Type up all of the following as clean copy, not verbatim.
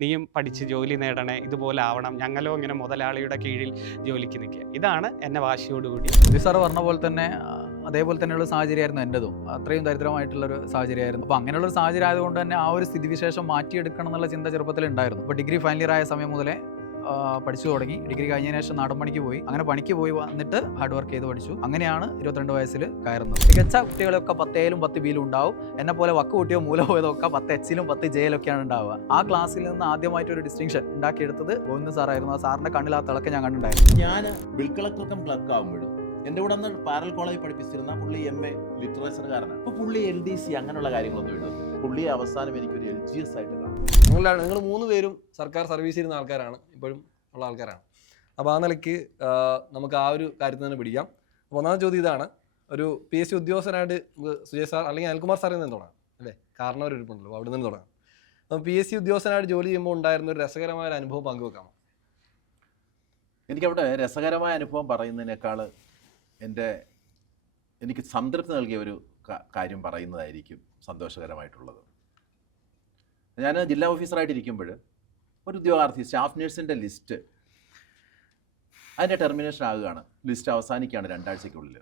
നീയും പഠിച്ച് ജോലി നേടണേ, ഇതുപോലെ ആവണം, ഞങ്ങളോ ഇങ്ങനെ മുതലാളിയുടെ കീഴിൽ ജോലിക്ക് നിൽക്കുക. ഇതാണ് എന്നെ വാശിയോടുകൂടി. സാറ് പറഞ്ഞ പോലെ തന്നെ അതേപോലെ തന്നെയുള്ള സാഹചര്യമായിരുന്നു എൻ്റെതും. അത്രയും ദരിദ്രമായിട്ടുള്ളൊരു സാഹചര്യമായിരുന്നു. അപ്പോൾ അങ്ങനെയുള്ളൊരു സാഹചര്യം ആയതുകൊണ്ട് തന്നെ ആ ഒരു സ്ഥിതിവിശേഷം മാറ്റിയെടുക്കണം എന്നുള്ള ചിന്ത ചെറുപ്പത്തിൽ ഉണ്ടായിരുന്നു. അപ്പോൾ ഡിഗ്രി ഫൈനൽ ഇയർ ആയ സമയം മുതലേ പഠിച്ചു തുടങ്ങി. ഡിഗ്രി കഴിഞ്ഞതിന് ശേഷം നാടൻ പണിക്ക് പോയി. അങ്ങനെ പണിക്ക് പോയി വന്നിട്ട് ഹാർഡ് വർക്ക് ചെയ്ത് പഠിച്ചു. അങ്ങനെയാണ് 22 വയസ്സിൽ കയറുന്നത്. മികച്ച കുട്ടികളൊക്കെ 10 10 ബിയിലും ഉണ്ടാവും. എന്നെ പോലെ വക്ക് കൂട്ടിയോ മൂല പോയതൊക്കെ 10 10 ജയിലൊക്കെയാണ് ഉണ്ടാവുക. ആ ക്ലാസ്സിൽ നിന്ന് ആദ്യമായിട്ട് ഒരു ഡിസ്റ്റിങ്ഷൻ ഉണ്ടാക്കിയെടുത്തത് ഗോവിന്ദ സാറായിരുന്നു. ആ സാറിന്റെ കണ്ണിൽ ആ തിളക്കം ഞാൻ കണ്ടിട്ടുണ്ടായിരുന്നു. ഞാൻ ബിൽ കളക്ടർക്കും ക്ലർക്ക് ആകുമ്പോഴും എൻ്റെ കൂടെ അന്ന് പാരൽ കോളേജിൽ പഠിപ്പിച്ചിരുന്ന പുള്ളി MA ലിറ്ററേച്ചർകാരനാണ്. അപ്പോൾ പുള്ളി LDC അങ്ങനെയുള്ള കാര്യങ്ങളൊന്നും ഇടും. പുള്ളിയെ അവസാനം എനിക്കൊരു LGS ആയിട്ട് കാണും. നിങ്ങൾ 3 പേരും സർക്കാർ സർവീസിൽ ഇരുന്ന ആൾക്കാരാണ്, ഇപ്പോഴും ഉള്ള ആൾക്കാരാണ്. അപ്പോൾ ആ നിലയ്ക്ക് നമുക്ക് ആ ഒരു കാര്യത്തിൽ നിന്ന് പിടിക്കാം. അപ്പോൾ ഒന്നാമത്തെ ചോദ്യം ഇതാണ്. ഒരു PSC ഉദ്യോഗസ്ഥനായിട്ട് സുജയ് സാർ അല്ലെങ്കിൽ അനിൽകുമാർ സാറിൽ നിന്ന് തുടങ്ങാം അല്ലേ? കാരണം ഒരു ഇരിപ്പുണ്ടല്ലോ, അവിടെ നിന്ന് തുടങ്ങാം. അപ്പോൾ PSC ഉദ്യോഗസ്ഥനായിട്ട് ജോലി ചെയ്യുമ്പോൾ ഉണ്ടായിരുന്ന ഒരു രസകരമായ ഒരു അനുഭവം പങ്കുവെക്കാമോ? എനിക്കവിടെ രസകരമായ അനുഭവം പറയുന്നതിനേക്കാൾ എനിക്ക് സംതൃപ്തി നൽകിയ ഒരു കാര്യം പറയുന്നതായിരിക്കും സന്തോഷകരമായിട്ടുള്ളത്. ഞാൻ ജില്ലാ ഓഫീസറായിട്ടിരിക്കുമ്പോൾ ഒരു ഉദ്യോഗാർത്ഥി സ്റ്റാഫ് നഴ്സിൻ്റെ ലിസ്റ്റ് അതിൻ്റെ ടെർമിനേഷൻ ആകുകയാണ്. ലിസ്റ്റ് അവസാനിക്കുകയാണ് 2 ആഴ്ചയ്ക്കുള്ളിൽ.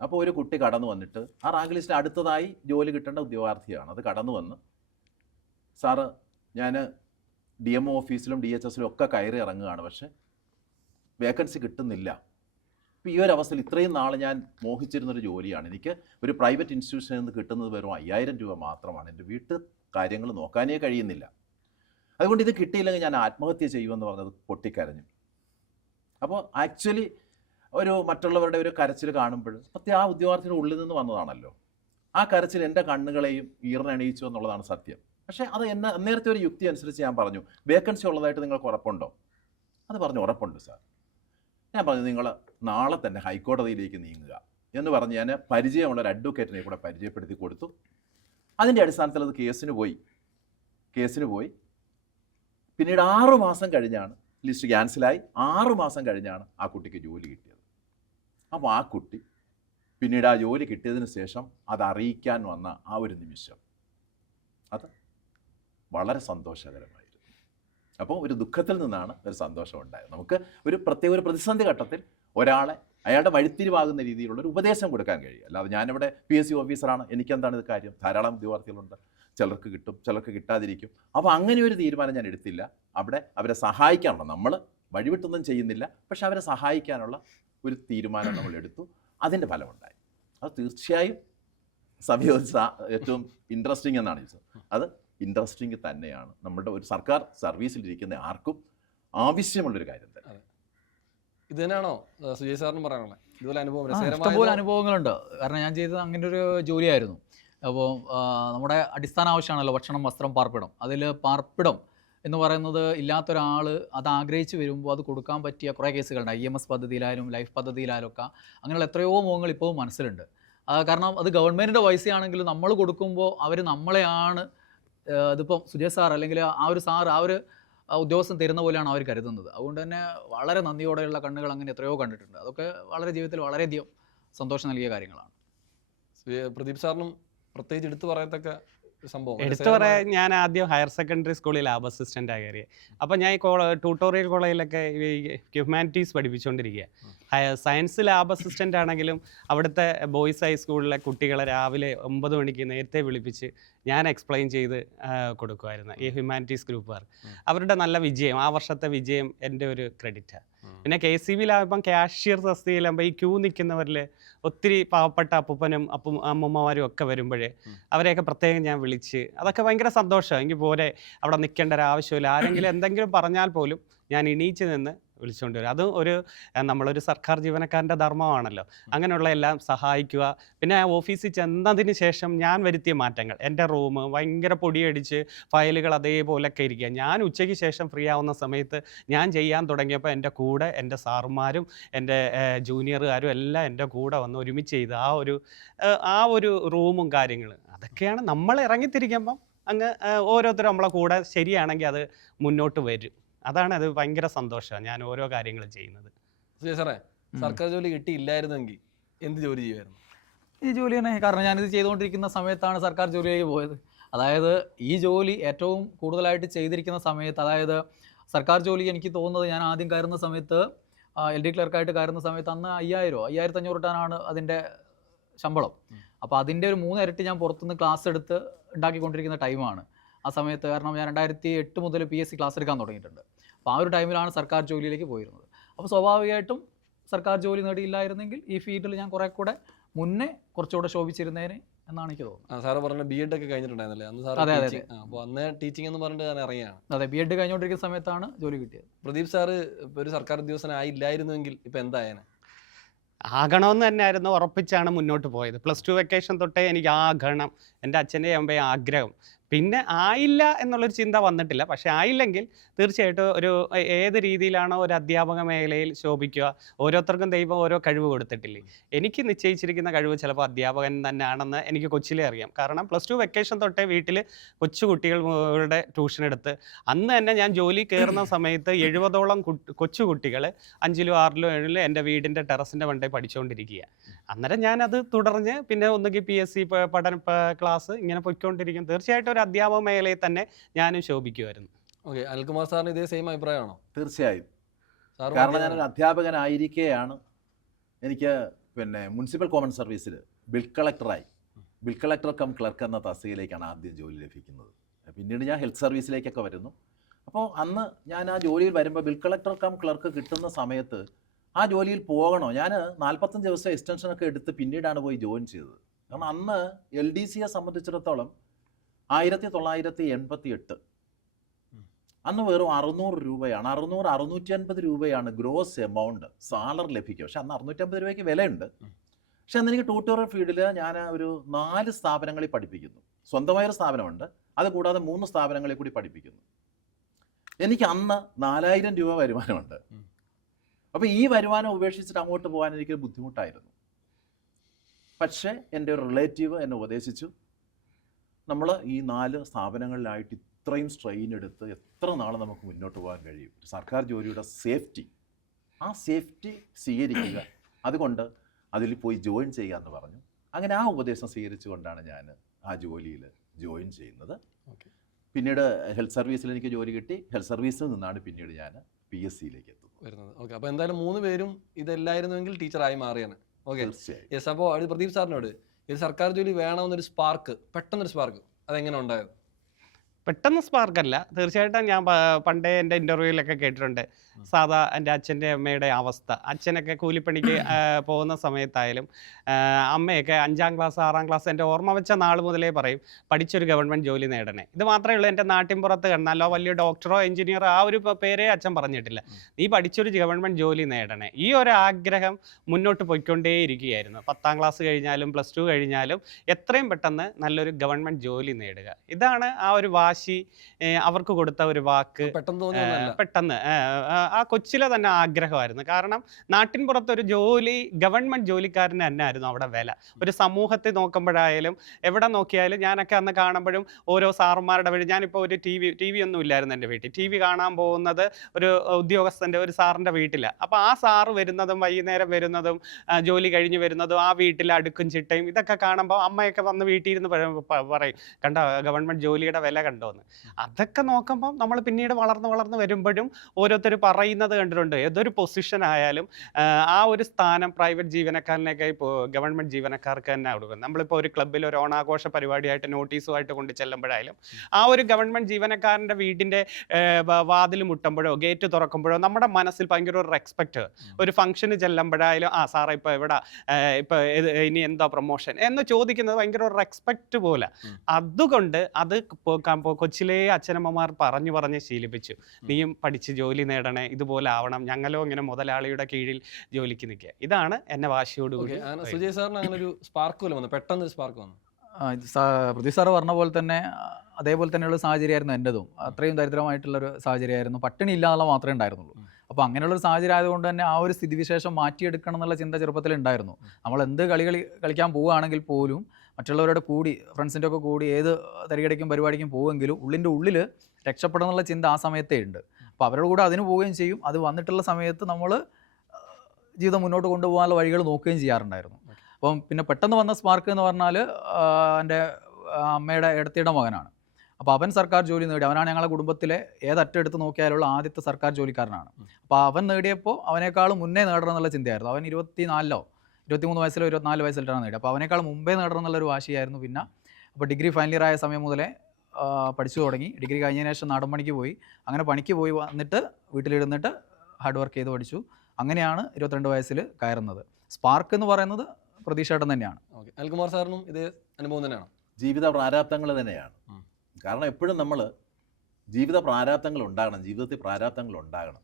അപ്പോൾ ഒരു കുട്ടി കടന്നു വന്നിട്ട് ആ റാങ്ക് ലിസ്റ്റിൽ അടുത്തതായി ജോലി കിട്ടേണ്ട ഉദ്യോഗാർത്ഥിയാണ്. അത് കടന്നു വന്ന്, സാറ് ഞാൻ DMO ഓഫീസിലും DHSലും ഒക്കെ കയറി ഇറങ്ങുകയാണ്, പക്ഷേ വേക്കൻസി കിട്ടുന്നില്ല. ഇപ്പോൾ ഈ ഒരു അവസ്ഥയിൽ ഇത്രയും നാൾ ഞാൻ മോഹിച്ചിരുന്നൊരു ജോലിയാണ്. എനിക്ക് ഒരു പ്രൈവറ്റ് ഇൻസ്റ്റിറ്റ്യൂഷനിൽ നിന്ന് കിട്ടുന്നത് വെറും 5000 രൂപ മാത്രമാണ്. എൻ്റെ വീട്ടു കാര്യങ്ങൾ നോക്കാനേ കഴിയുന്നില്ല. അതുകൊണ്ട് ഇത് കിട്ടിയില്ലെങ്കിൽ ഞാൻ ആത്മഹത്യ ചെയ്യുമെന്ന് പറഞ്ഞത് പൊട്ടിക്കരഞ്ഞു. അപ്പോൾ ആക്ച്വലി മറ്റുള്ളവരുടെ ഒരു കരച്ചിൽ കാണുമ്പോൾ ആ ഉദ്യോഗാർത്ഥിയുടെ ഉള്ളിൽ നിന്ന് വന്നതാണല്ലോ. ആ കരച്ചിൽ എൻ്റെ കണ്ണുകളെയും ഈർന്നണിയിച്ചു എന്നുള്ളതാണ് സത്യം. പക്ഷേ അത് നേരത്തെ ഒരു യുക്തി അനുസരിച്ച് ഞാൻ പറഞ്ഞു, വേക്കൻസി ഉള്ളതായിട്ട് നിങ്ങൾക്ക് ഉറപ്പുണ്ടോ? അത് പറഞ്ഞു, ഉറപ്പുണ്ട് സാർ. ഞാൻ പറഞ്ഞു, നിങ്ങൾ നാളെ തന്നെ ഹൈക്കോടതിയിലേക്ക് നീങ്ങുക എന്ന് പറഞ്ഞ് ഞാൻ പരിചയമുള്ള ഒരു അഡ്വക്കേറ്റിനെ കൂടെ പരിചയപ്പെടുത്തി കൊടുത്തു. അതിൻ്റെ അടിസ്ഥാനത്തിൽ അത് കേസിന് പോയി. പിന്നീട് 6 മാസം കഴിഞ്ഞാണ് ലിസ്റ്റ് ക്യാൻസലായി. 6 മാസം കഴിഞ്ഞാണ് ആ കുട്ടിക്ക് ജോലി കിട്ടിയത്. അപ്പോൾ ആ കുട്ടി പിന്നീട് ആ ജോലി കിട്ടിയതിന് ശേഷം അത് അറിയിക്കാൻ വന്ന ആ ഒരു നിമിഷം അത് വളരെ സന്തോഷകരമായിരുന്നു. അപ്പോൾ ഒരു ദുഃഖത്തിൽ നിന്നാണ് ഒരു സന്തോഷം ഉണ്ടായത്. നമുക്ക് ഒരു പ്രതിസന്ധി ഘട്ടത്തിൽ ഒരാളെ അയാളുടെ വഴിത്തിരിവാകുന്ന രീതിയിലുള്ള ഒരു ഉപദേശം കൊടുക്കാൻ കഴിയും. അല്ലാതെ ഞാനിവിടെ PSC ഓഫീസറാണ്, എനിക്കെന്താണ് ഇത് കാര്യം? ധാരാളം ഉദ്യോഗാർത്ഥികളുണ്ട്, ചിലർക്ക് കിട്ടും, ചിലർക്ക് കിട്ടാതിരിക്കും. അപ്പോൾ അങ്ങനെ ഒരു തീരുമാനം ഞാൻ എടുത്തില്ല. അവിടെ അവരെ സഹായിക്കാനുള്ള, നമ്മൾ വഴിവിട്ടൊന്നും ചെയ്യുന്നില്ല, പക്ഷെ അവരെ സഹായിക്കാനുള്ള ഒരു തീരുമാനം നമ്മൾ എടുത്തു. അതിൻ്റെ ഫലമുണ്ടായി. അത് തീർച്ചയായും ഏറ്റവും ഇൻട്രസ്റ്റിംഗ് എന്നാണ് ചോദിച്ചത്. അത് ഇൻട്രസ്റ്റിംഗ് തന്നെയാണ്. നമ്മുടെ ഒരു സർക്കാർ സർവീസിലിരിക്കുന്ന ആർക്കും ആവശ്യമുള്ളൊരു കാര്യം തന്നെ. ഇത് തന്നെയാണോ സുജയ് സാറിന് പറയാനുള്ളത്? ഇതുപോലെ ഇഷ്ടംപോലെ അനുഭവങ്ങളുണ്ട്. കാരണം ഞാൻ ചെയ്തത് അങ്ങനെ ഒരു ജോലിയായിരുന്നു. അപ്പോൾ നമ്മുടെ അടിസ്ഥാന ആവശ്യമാണല്ലോ ഭക്ഷണം, വസ്ത്രം, പാർപ്പിടം. അതിൽ പാർപ്പിടം എന്ന് പറയുന്നത് ഇല്ലാത്തൊരാൾ അത് ആഗ്രഹിച്ച് വരുമ്പോൾ അത് കൊടുക്കാൻ പറ്റിയ കുറേ കേസുകളുണ്ട്. IMS പദ്ധതിയിലായാലും ലൈഫ് പദ്ധതിയിലായാലും ഒക്കെ അങ്ങനെയുള്ള എത്രയോ മുഖങ്ങൾ ഇപ്പോഴും മനസ്സിലുണ്ട്. കാരണം അത് ഗവൺമെൻറ്റിൻ്റെ പൈസയാണെങ്കിലും നമ്മൾ കൊടുക്കുമ്പോൾ അവർ നമ്മളെയാണ്, ഇതിപ്പം സുജയ് സാർ അല്ലെങ്കിൽ ആ ഒരു സാർ ആ ഒരു ഉദ്യോഗസ്ഥൻ തരുന്ന പോലെയാണ് അവർ കരുതുന്നത്. അതുകൊണ്ട് തന്നെ വളരെ നന്ദിയോടെയുള്ള കണ്ണുകൾ അങ്ങനെ എത്രയോ കണ്ടിട്ടുണ്ട്. അതൊക്കെ വളരെ ജീവിതത്തിൽ വളരെയധികം സന്തോഷം നൽകിയ കാര്യങ്ങളാണ്. പ്രദീപ് സാറിനും പ്രത്യേകിച്ച് എടുത്തു പറയത്തക്ക സംഭവം? എടുത്തു പറയാൻ, ഞാൻ ആദ്യം ഹയർ സെക്കൻഡറി സ്കൂളിൽ ലാബ് അസിസ്റ്റൻ്റാണ് കയറിയത്. അപ്പോൾ ഞാൻ ട്യൂട്ടോറിയൽ കോളേജിലൊക്കെ ഹ്യൂമാനിറ്റീസ് പഠിപ്പിച്ചുകൊണ്ടിരിക്കുക. സയൻസ് ലാബ് അസിസ്റ്റൻ്റ് ആണെങ്കിലും അവിടുത്തെ ബോയ്സ് ഹൈസ്കൂളിലെ കുട്ടികളെ രാവിലെ 9 മണിക്ക് നേരത്തെ വിളിപ്പിച്ച് ഞാൻ എക്സ്പ്ലെയിൻ ചെയ്ത് കൊടുക്കുമായിരുന്നു ഈ ഹ്യൂമാനിറ്റീസ് ഗ്രൂപ്പുകാർ. അവരുടെ നല്ല വിജയം, ആ വർഷത്തെ വിജയം എൻ്റെ ഒരു ക്രെഡിറ്റാണ്. പിന്നെ KCBയിലാകുമ്പം ക്യാഷ്യർ തസ്തികയിലാകുമ്പോൾ ഈ ക്യൂ നിൽക്കുന്നവരിൽ ഒത്തിരി പാവപ്പെട്ട അപ്പൂപ്പനും അമ്മൂമ്മമാരും ഒക്കെ വരുമ്പോഴേ അവരെയൊക്കെ പ്രത്യേകം ഞാൻ വിളിച്ച്, അതൊക്കെ ഭയങ്കര സന്തോഷമാണ്. എങ്കിൽ പോരെ അവിടെ നിൽക്കേണ്ട ഒരു ആവശ്യമില്ല. ആരെങ്കിലും എന്തെങ്കിലും പറഞ്ഞാൽ പോലും ഞാൻ എണീച്ച് നിന്ന് വിളിച്ചുകൊണ്ട് വരും. അതും നമ്മളൊരു സർക്കാർ ജീവനക്കാരൻ്റെ ധർമ്മമാണല്ലോ. അങ്ങനെയുള്ള എല്ലാം സഹായിക്കുക. പിന്നെ ഓഫീസിൽ ചെന്നതിന് ശേഷം ഞാൻ വരുത്തിയ മാറ്റങ്ങൾ, എൻ്റെ റൂം ഭയങ്കര പൊടിയടിച്ച് ഫയലുകൾ അതേപോലെയൊക്കെ ഇരിക്കുക. ഞാൻ ഉച്ചയ്ക്ക് ശേഷം ഫ്രീ ആവുന്ന സമയത്ത് ഞാൻ ചെയ്യാൻ തുടങ്ങിയപ്പോൾ എൻ്റെ കൂടെ എൻ്റെ സാറുമാരും എൻ്റെ ജൂനിയറുകാരും എല്ലാം എൻ്റെ കൂടെ വന്ന് ഒരുമിച്ച് ചെയ്ത് ആ ഒരു റൂമും കാര്യങ്ങളും അതൊക്കെയാണ് നമ്മൾ ഇറങ്ങിത്തിരിക്കുമ്പം അങ്ങ് ഓരോരുത്തരും നമ്മളെ കൂടെ ശരിയാണെങ്കിൽ അത് മുന്നോട്ട് വരും. അതാണ് അത് ഭയങ്കര സന്തോഷമാണ് ഞാൻ ഓരോ കാര്യങ്ങളും ചെയ്യുന്നത്. സാറേ, സർക്കാർ ജോലി കിട്ടിയില്ലായിരുന്നെങ്കിൽ എന്ത് ജോലി ചെയ്യുമായിരുന്നു? ഈ ജോലി തന്നെ. കാരണം ഞാനിത് ചെയ്തുകൊണ്ടിരിക്കുന്ന സമയത്താണ് സർക്കാർ ജോലിയിലേക്ക് പോയത്. അതായത് ഈ ജോലി ഏറ്റവും കൂടുതലായിട്ട് ചെയ്തിരിക്കുന്ന സമയത്ത്, അതായത് സർക്കാർ ജോലി എനിക്ക് തോന്നുന്നത് ഞാൻ ആദ്യം കയറുന്ന സമയത്ത് LD ക്ലർക്കായിട്ട് കയറുന്ന സമയത്ത് അന്ന് 5500 രൂപയാണ് അതിൻ്റെ ശമ്പളം. അപ്പോൾ അതിൻ്റെ ഒരു 3 ഇരട്ടി ഞാൻ പുറത്തുനിന്ന് ക്ലാസ് എടുത്ത് ഉണ്ടാക്കിക്കൊണ്ടിരിക്കുന്ന ടൈമാണ് ആ സമയത്ത്. കാരണം ഞാൻ 2008 മുതൽ PSC ക്ലാസ് എടുക്കാൻ തുടങ്ങിയിട്ടുണ്ട്. അപ്പോൾ ആ ഒരു ടൈമിലാണ് സർക്കാർ ജോലിയിലേക്ക് പോയിരുന്നത്. അപ്പോൾ സ്വാഭാവികമായിട്ടും സർക്കാർ ജോലി നേടിയില്ലായിരുന്നെങ്കിൽ ഈ ഫീൽഡിൽ ഞാൻ കുറേ കൂടെ മുന്നേ കുറച്ചുകൂടെ ശോഭിച്ചിരുന്നേനെ എന്നാണ് എനിക്ക് തോന്നുന്നത്. സാറ് പറഞ്ഞ BEd ഒക്കെ കഴിഞ്ഞിട്ടുണ്ടായിരുന്നല്ലേ അന്ന് സാർ? അതെ അതെ. അപ്പോൾ അന്ന് ടീച്ചിങ് എന്ന് പറഞ്ഞിട്ട് ഞാൻ ഇറങ്ങിയാണ്. അതെ, BEd കഴിഞ്ഞുകൊണ്ടിരിക്കുന്ന സമയത്താണ് ജോലി കിട്ടിയത്. പ്രദീപ് സാറ് ഇപ്പോൾ ഒരു സർക്കാർ ഉദ്യോഗസ്ഥനായില്ലായിരുന്നുവെങ്കിൽ ഇപ്പം എന്തായേനെ? ആകണമെന്ന് തന്നെയായിരുന്നു ഉറപ്പിച്ചാണ് മുന്നോട്ട് പോയത്. +2 വെക്കേഷൻ തൊട്ടേ എനിക്ക് ആകണം, എൻ്റെ അച്ഛൻ്റെ അമ്മയും ആഗ്രഹം. പിന്നെ ആയില്ല എന്നുള്ളൊരു ചിന്ത വന്നിട്ടില്ല. പക്ഷേ ആയില്ലെങ്കിൽ തീർച്ചയായിട്ടും ഒരു ഏത് രീതിയിലാണോ ഒരു അധ്യാപക മേഖലയിൽ ശോഭിക്കുക, ഓരോരുത്തർക്കും ദൈവം ഓരോ കഴിവ് കൊടുത്തിട്ടില്ലേ. എനിക്ക് നിശ്ചയിച്ചിരിക്കുന്ന കഴിവ് ചിലപ്പോൾ അധ്യാപകൻ തന്നെയാണെന്ന് എനിക്ക് കൊച്ചിലേ അറിയാം. കാരണം +2 വെക്കേഷൻ തൊട്ടേ വീട്ടിൽ കൊച്ചുകുട്ടികളുടെ ട്യൂഷൻ എടുത്ത് അന്ന് തന്നെ ഞാൻ ജോലി കയറുന്ന സമയത്ത് 70ഓളം കൊച്ചുകുട്ടികൾ 5ലും 6ലും 7ലും എൻ്റെ വീടിൻ്റെ ടെറസിൻ്റെ മണ്ടേ പഠിച്ചുകൊണ്ടിരിക്കുക. അന്നേരം ഞാനത് തുടർന്ന് പിന്നെ ഒന്നുകിൽ PSC പഠന ക്ലാസ് ഇങ്ങനെ പൊയ്ക്കൊണ്ടിരിക്കും. തീർച്ചയായിട്ടും ഒരു അധ്യാപക മേഖലയിൽ തന്നെ ഞാനും ശോഭിക്കുമായിരുന്നു. ഓക്കെ, അനിൽകുമാർ സാറിന് ഇതേ സെയിം അഭിപ്രായമാണോ? തീർച്ചയായും. സാർ കാരണം ഞാനൊരു അധ്യാപകനായിരിക്കെയാണ് എനിക്ക് മുനിസിപ്പൽ കോമൺ സർവീസിൽ ബിൽ കളക്ടർ കം ക്ലർക്ക് എന്ന തസ്തികയിലേക്കാണ് ആദ്യം ജോലി ലഭിക്കുന്നത്. പിന്നീട് ഞാൻ ഹെൽത്ത് സർവീസിലേക്കൊക്കെ വരുന്നു. അപ്പോൾ അന്ന് ഞാൻ ആ ജോലിയിൽ വരുമ്പോൾ ബിൽ കളക്ടർ കം ക്ലർക്ക് കിട്ടുന്ന സമയത്ത് ആ ജോലിയിൽ പോകണോ? ഞാൻ 45 ദിവസം എക്സ്റ്റൻഷനൊക്കെ എടുത്ത് പിന്നീടാണ് പോയി ജോയിൻ ചെയ്തത്. കാരണം അന്ന് LDCയെ സംബന്ധിച്ചിടത്തോളം 1988 അന്ന് വെറും 600 രൂപയാണ്. 650 രൂപയാണ് ഗ്രോസ് എമൗണ്ട് സാലറി ലഭിക്കുക. പക്ഷെ അന്ന് 650 രൂപയ്ക്ക് വിലയുണ്ട്. പക്ഷെ അന്ന് എനിക്ക് ട്യൂട്ടോറിയൽ ഫീൽഡിൽ ഞാൻ ഒരു 4 സ്ഥാപനങ്ങളിൽ പഠിപ്പിക്കുന്നു. സ്വന്തമായൊരു സ്ഥാപനമുണ്ട്, അത് കൂടാതെ 3 സ്ഥാപനങ്ങളിൽ കൂടി പഠിപ്പിക്കുന്നു. എനിക്ക് അന്ന് 4000 രൂപ വരുമാനമുണ്ട്. അപ്പോൾ ഈ വരുമാനം ഉപേക്ഷിച്ചിട്ട് അങ്ങോട്ട് പോകാൻ എനിക്കൊരു ബുദ്ധിമുട്ടായിരുന്നു. പക്ഷേ എൻ്റെ ഒരു റിലേറ്റീവ് എന്നെ ഉപദേശിച്ചു, നമ്മൾ ഈ 4 സ്ഥാപനങ്ങളിലായിട്ട് ഇത്രയും സ്ട്രെയിൻ എടുത്ത് എത്ര നാൾ നമുക്ക് മുന്നോട്ട് പോകാൻ കഴിയും? സർക്കാർ ജോലിയുടെ സേഫ്റ്റി, ആ സേഫ്റ്റി സ്വീകരിക്കുക, അതുകൊണ്ട് അതിൽ പോയി ജോയിൻ ചെയ്യുക എന്ന് പറഞ്ഞു. അങ്ങനെ ആ ഉപദേശം സ്വീകരിച്ചുകൊണ്ടാണ് ഞാൻ ആ ജോലിയിൽ ജോയിൻ ചെയ്യുന്നത്. പിന്നീട് ഹെൽത്ത് സർവീസിൽ എനിക്ക് ജോലി കിട്ടി. ഹെൽത്ത് സർവീസിൽ നിന്നാണ് പിന്നീട് ഞാൻ PSCയിലേക്ക് വരുന്നത്. ഓക്കെ, അപ്പോൾ എന്തായാലും 3 പേരും ഇതല്ലായിരുന്നുവെങ്കിൽ ടീച്ചറായി മാറിയാണ്. Okay, yes. അപ്പോൾ അത് പ്രദീപ് സാറിനോട് ഒരു സർക്കാർ ജോലി വേണമെന്നൊരു സ്പാർക്ക്, പെട്ടെന്നൊരു സ്പാർക്ക് അതെങ്ങനെ ഉണ്ടായത്? പെട്ടെന്ന് സ്പാർക്കല്ല, തീർച്ചയായിട്ടും ഞാൻ പണ്ടേ എൻ്റെ ഇൻ്റർവ്യൂവിലൊക്കെ കേട്ടിട്ടുണ്ട് സാധാ എൻ്റെ അച്ഛൻ്റെ അമ്മയുടെ അവസ്ഥ. അച്ഛനൊക്കെ കൂലിപ്പണിക്ക് പോകുന്ന സമയത്തായാലും അമ്മയൊക്കെ 5ാം ക്ലാസ് 6ാം ക്ലാസ് എൻ്റെ ഓർമ്മ വെച്ച നാൾ മുതലേ പറയും പഠിച്ചൊരു ഗവൺമെൻറ് ജോലി നേടണേ. ഇത് മാത്രമേ ഉള്ളൂ എൻ്റെ നാട്ടിൻപുറത്ത് നല്ലോ വലിയ ഡോക്ടറോ എഞ്ചിനീയറോ ആ ഒരു പേരേ അച്ഛൻ പറഞ്ഞിട്ടില്ല. നീ പഠിച്ചൊരു ഗവൺമെൻറ് ജോലി നേടണേ. ഈ ഒരു ആഗ്രഹം മുന്നോട്ട് പോയിക്കൊണ്ടേയിരിക്കുകയായിരുന്നു. 10ാം ക്ലാസ് കഴിഞ്ഞാലും +2 കഴിഞ്ഞാലും എത്രയും പെട്ടെന്ന് നല്ലൊരു ഗവൺമെൻറ് ജോലി നേടുക. ഇതാണ് ആ ഒരു വാശി അവർക്ക് കൊടുത്ത ഒരു വാക്ക്. പെട്ടെന്ന് ആ കൊച്ചിലെ തന്നെ ആഗ്രഹമായിരുന്നു. കാരണം നാട്ടിൻപുറത്തൊരു ജോലി, ഗവൺമെൻറ് ജോലിക്കാരന് തന്നെ ആയിരുന്നു അവിടെ വില. ഒരു സമൂഹത്തെ നോക്കുമ്പോഴായാലും എവിടെ നോക്കിയാലും ഞാനൊക്കെ അന്ന് കാണുമ്പോഴും ഓരോ സാറുമാരുടെ വഴി, ഞാനിപ്പോൾ ഒരു TV ഒന്നും ഇല്ലായിരുന്നു എൻ്റെ വീട്ടിൽ. TV കാണാൻ പോകുന്നത് ഒരു ഉദ്യോഗസ്ഥൻ്റെ ഒരു സാറിൻ്റെ വീട്ടിലാണ്. അപ്പോൾ ആ സാറ് വരുന്നതും വൈകുന്നേരം വരുന്നതും ജോലി കഴിഞ്ഞ് വരുന്നതും ആ വീട്ടിൽ അടുക്കും ചിട്ടയും ഇതൊക്കെ കാണുമ്പോൾ അമ്മയൊക്കെ വന്ന് വീട്ടിൽ ഇരുന്ന് പറയും, കണ്ടോ ഗവൺമെൻറ് ജോലിയുടെ വില കണ്ടോന്ന്. അതൊക്കെ നോക്കുമ്പോൾ നമ്മൾ പിന്നീട് വളർന്ന് വരുമ്പോഴും ഓരോരുത്തർ പറയുന്നത് കണ്ടിട്ടുണ്ട്. ഏതൊരു പൊസിഷൻ ആയാലും ആ ഒരു സ്ഥാനം പ്രൈവറ്റ് ജീവനക്കാരനൊക്കെ ഇപ്പോൾ ഗവൺമെൻറ് ജീവനക്കാർക്ക് തന്നെ കൊടുക്കും. നമ്മളിപ്പോൾ ഒരു ക്ലബ്ബിൽ ഒരു ഓണാഘോഷ പരിപാടിയായിട്ട് നോട്ടീസുമായിട്ട് കൊണ്ട് ചെല്ലുമ്പോഴായാലും ആ ഒരു ഗവൺമെൻറ് ജീവനക്കാരൻ്റെ വീടിൻ്റെ വാതിൽ മുട്ടുമ്പോഴോ ഗേറ്റ് തുറക്കുമ്പോഴോ നമ്മുടെ മനസ്സിൽ ഭയങ്കര ഒരു റെസ്പെക്റ്റ്. ഒരു ഫംഗ്ഷന് ചെല്ലുമ്പോഴായാലും ആ സാറേ ഇപ്പോൾ എവിടെ, ഇപ്പോൾ ഇനി എന്താ പ്രൊമോഷൻ എന്ന് ചോദിക്കുന്നത് ഭയങ്കര ഒരു റെസ്പെക്റ്റ് പോലെ. അതുകൊണ്ട് അത് കൊച്ചിലെ അച്ഛനമ്മമാർ പറഞ്ഞ് ശീലിപ്പിച്ചു, നീയും പഠിച്ച് ജോലി നേടണേ, ഇതുപോലെ ആവണം, ഞങ്ങളോ ഇങ്ങനെ മുതലാളിയുടെ കീഴിൽ ജോലിക്ക് നിൽക്കുക. ഇതാണ് എന്നെ വാശിയോടുകൂടി. സുജയ് സാറിന് അങ്ങനെ ഒരു സ്പാർക്ക് വന്നു, പെട്ടെന്നൊരു സ്പാർക്ക് വന്നു? പ്രദീപ് സാറ് പറഞ്ഞ പോലെ തന്നെ അതേപോലെ തന്നെയുള്ള സാഹചര്യമായിരുന്നു എൻ്റെതും. അത്രയും ദരിദ്രമായിട്ടുള്ളൊരു സാഹചര്യമായിരുന്നു. പട്ടിണി ഇല്ലാന്നുള്ള മാത്രമേ ഉണ്ടായിരുന്നുള്ളൂ. അപ്പോൾ അങ്ങനെയുള്ളൊരു സാഹചര്യം ആയതുകൊണ്ട് തന്നെ ആ ഒരു സ്ഥിതിവിശേഷം മാറ്റിയെടുക്കണം എന്നുള്ള ചിന്ത ചെറുപ്പത്തിൽ ഉണ്ടായിരുന്നു. നമ്മൾ എന്ത് കളിക്കാൻ പോവുകയാണെങ്കിൽ പോലും മറ്റുള്ളവരുടെ കൂടി, ഫ്രണ്ട്സിൻ്റെ ഒക്കെ കൂടി ഏത് തരികടയ്ക്കും പരിപാടിക്കും പോവുമെങ്കിലും ഉള്ളിൻ്റെ ഉള്ളിൽ രക്ഷപ്പെടാനുള്ള ചിന്ത ആ സമയത്തേ ഉണ്ട്. അപ്പോൾ അവരുടെ കൂടെ അതിന് പോവുകയും ചെയ്യും. അത് വന്നിട്ടുള്ള സമയത്ത് നമ്മൾ ജീവിതം മുന്നോട്ട് കൊണ്ടുപോകാനുള്ള വഴികൾ നോക്കുകയും ചെയ്യാറുണ്ടായിരുന്നു. അപ്പം പിന്നെ പെട്ടെന്ന് വന്ന സ്പാർക്ക് എന്ന് പറഞ്ഞാൽ എൻ്റെ അമ്മയുടെ ഇടത്തിയുടെ മകനാണ്. അപ്പോൾ അവൻ സർക്കാർ ജോലി നേടി. അവനാണ് ഞങ്ങളുടെ കുടുംബത്തിലെ ഏതറ്റെടുത്ത് നോക്കിയാലുള്ള ആദ്യത്തെ സർക്കാർ ജോലിക്കാരനാണ്. അപ്പോൾ അവൻ നേടിയപ്പോൾ അവനേക്കാളും മുന്നേ നേടണം എന്നുള്ള ചിന്തയായിരുന്നു. അവൻ 23 വയസ്സിലോ 24 വയസ്സിലാണ് നേടി. അപ്പോൾ അവനേക്കാൾ മുമ്പേ നേടണം എന്നുള്ളൊരു വാശിയായിരുന്നു. പിന്നെ അപ്പോൾ ഡിഗ്രി ഫൈനൽ ഇയർ ആയ സമയം മുതലേ പഠിച്ചു തുടങ്ങി. ഡിഗ്രി കഴിഞ്ഞതിന് ശേഷം നാടൻ പണിക്ക് പോയി. അങ്ങനെ പണിക്ക് പോയി വന്നിട്ട് വീട്ടിലിരുന്നിട്ട് ഹാർഡ് വർക്ക് ചെയ്ത് പഠിച്ചു. അങ്ങനെയാണ് 22 വയസ്സിൽ കയറുന്നത്. സ്പാർക്ക് എന്ന് പറയുന്നത് പ്രതീക്ഷേട്ടൻ തന്നെയാണ്. ഓക്കെ, അനിൽകുമാർ സാറിനും ഇതേ അനുഭവം തന്നെയാണ്? ജീവിത പ്രാരാബ്ദങ്ങൾ തന്നെയാണ്. കാരണം എപ്പോഴും നമ്മൾ ജീവിത പ്രാരാബ്ദങ്ങൾ ഉണ്ടാകണം, ജീവിതത്തിൽ പ്രാരാബ്ദങ്ങൾ ഉണ്ടാകണം,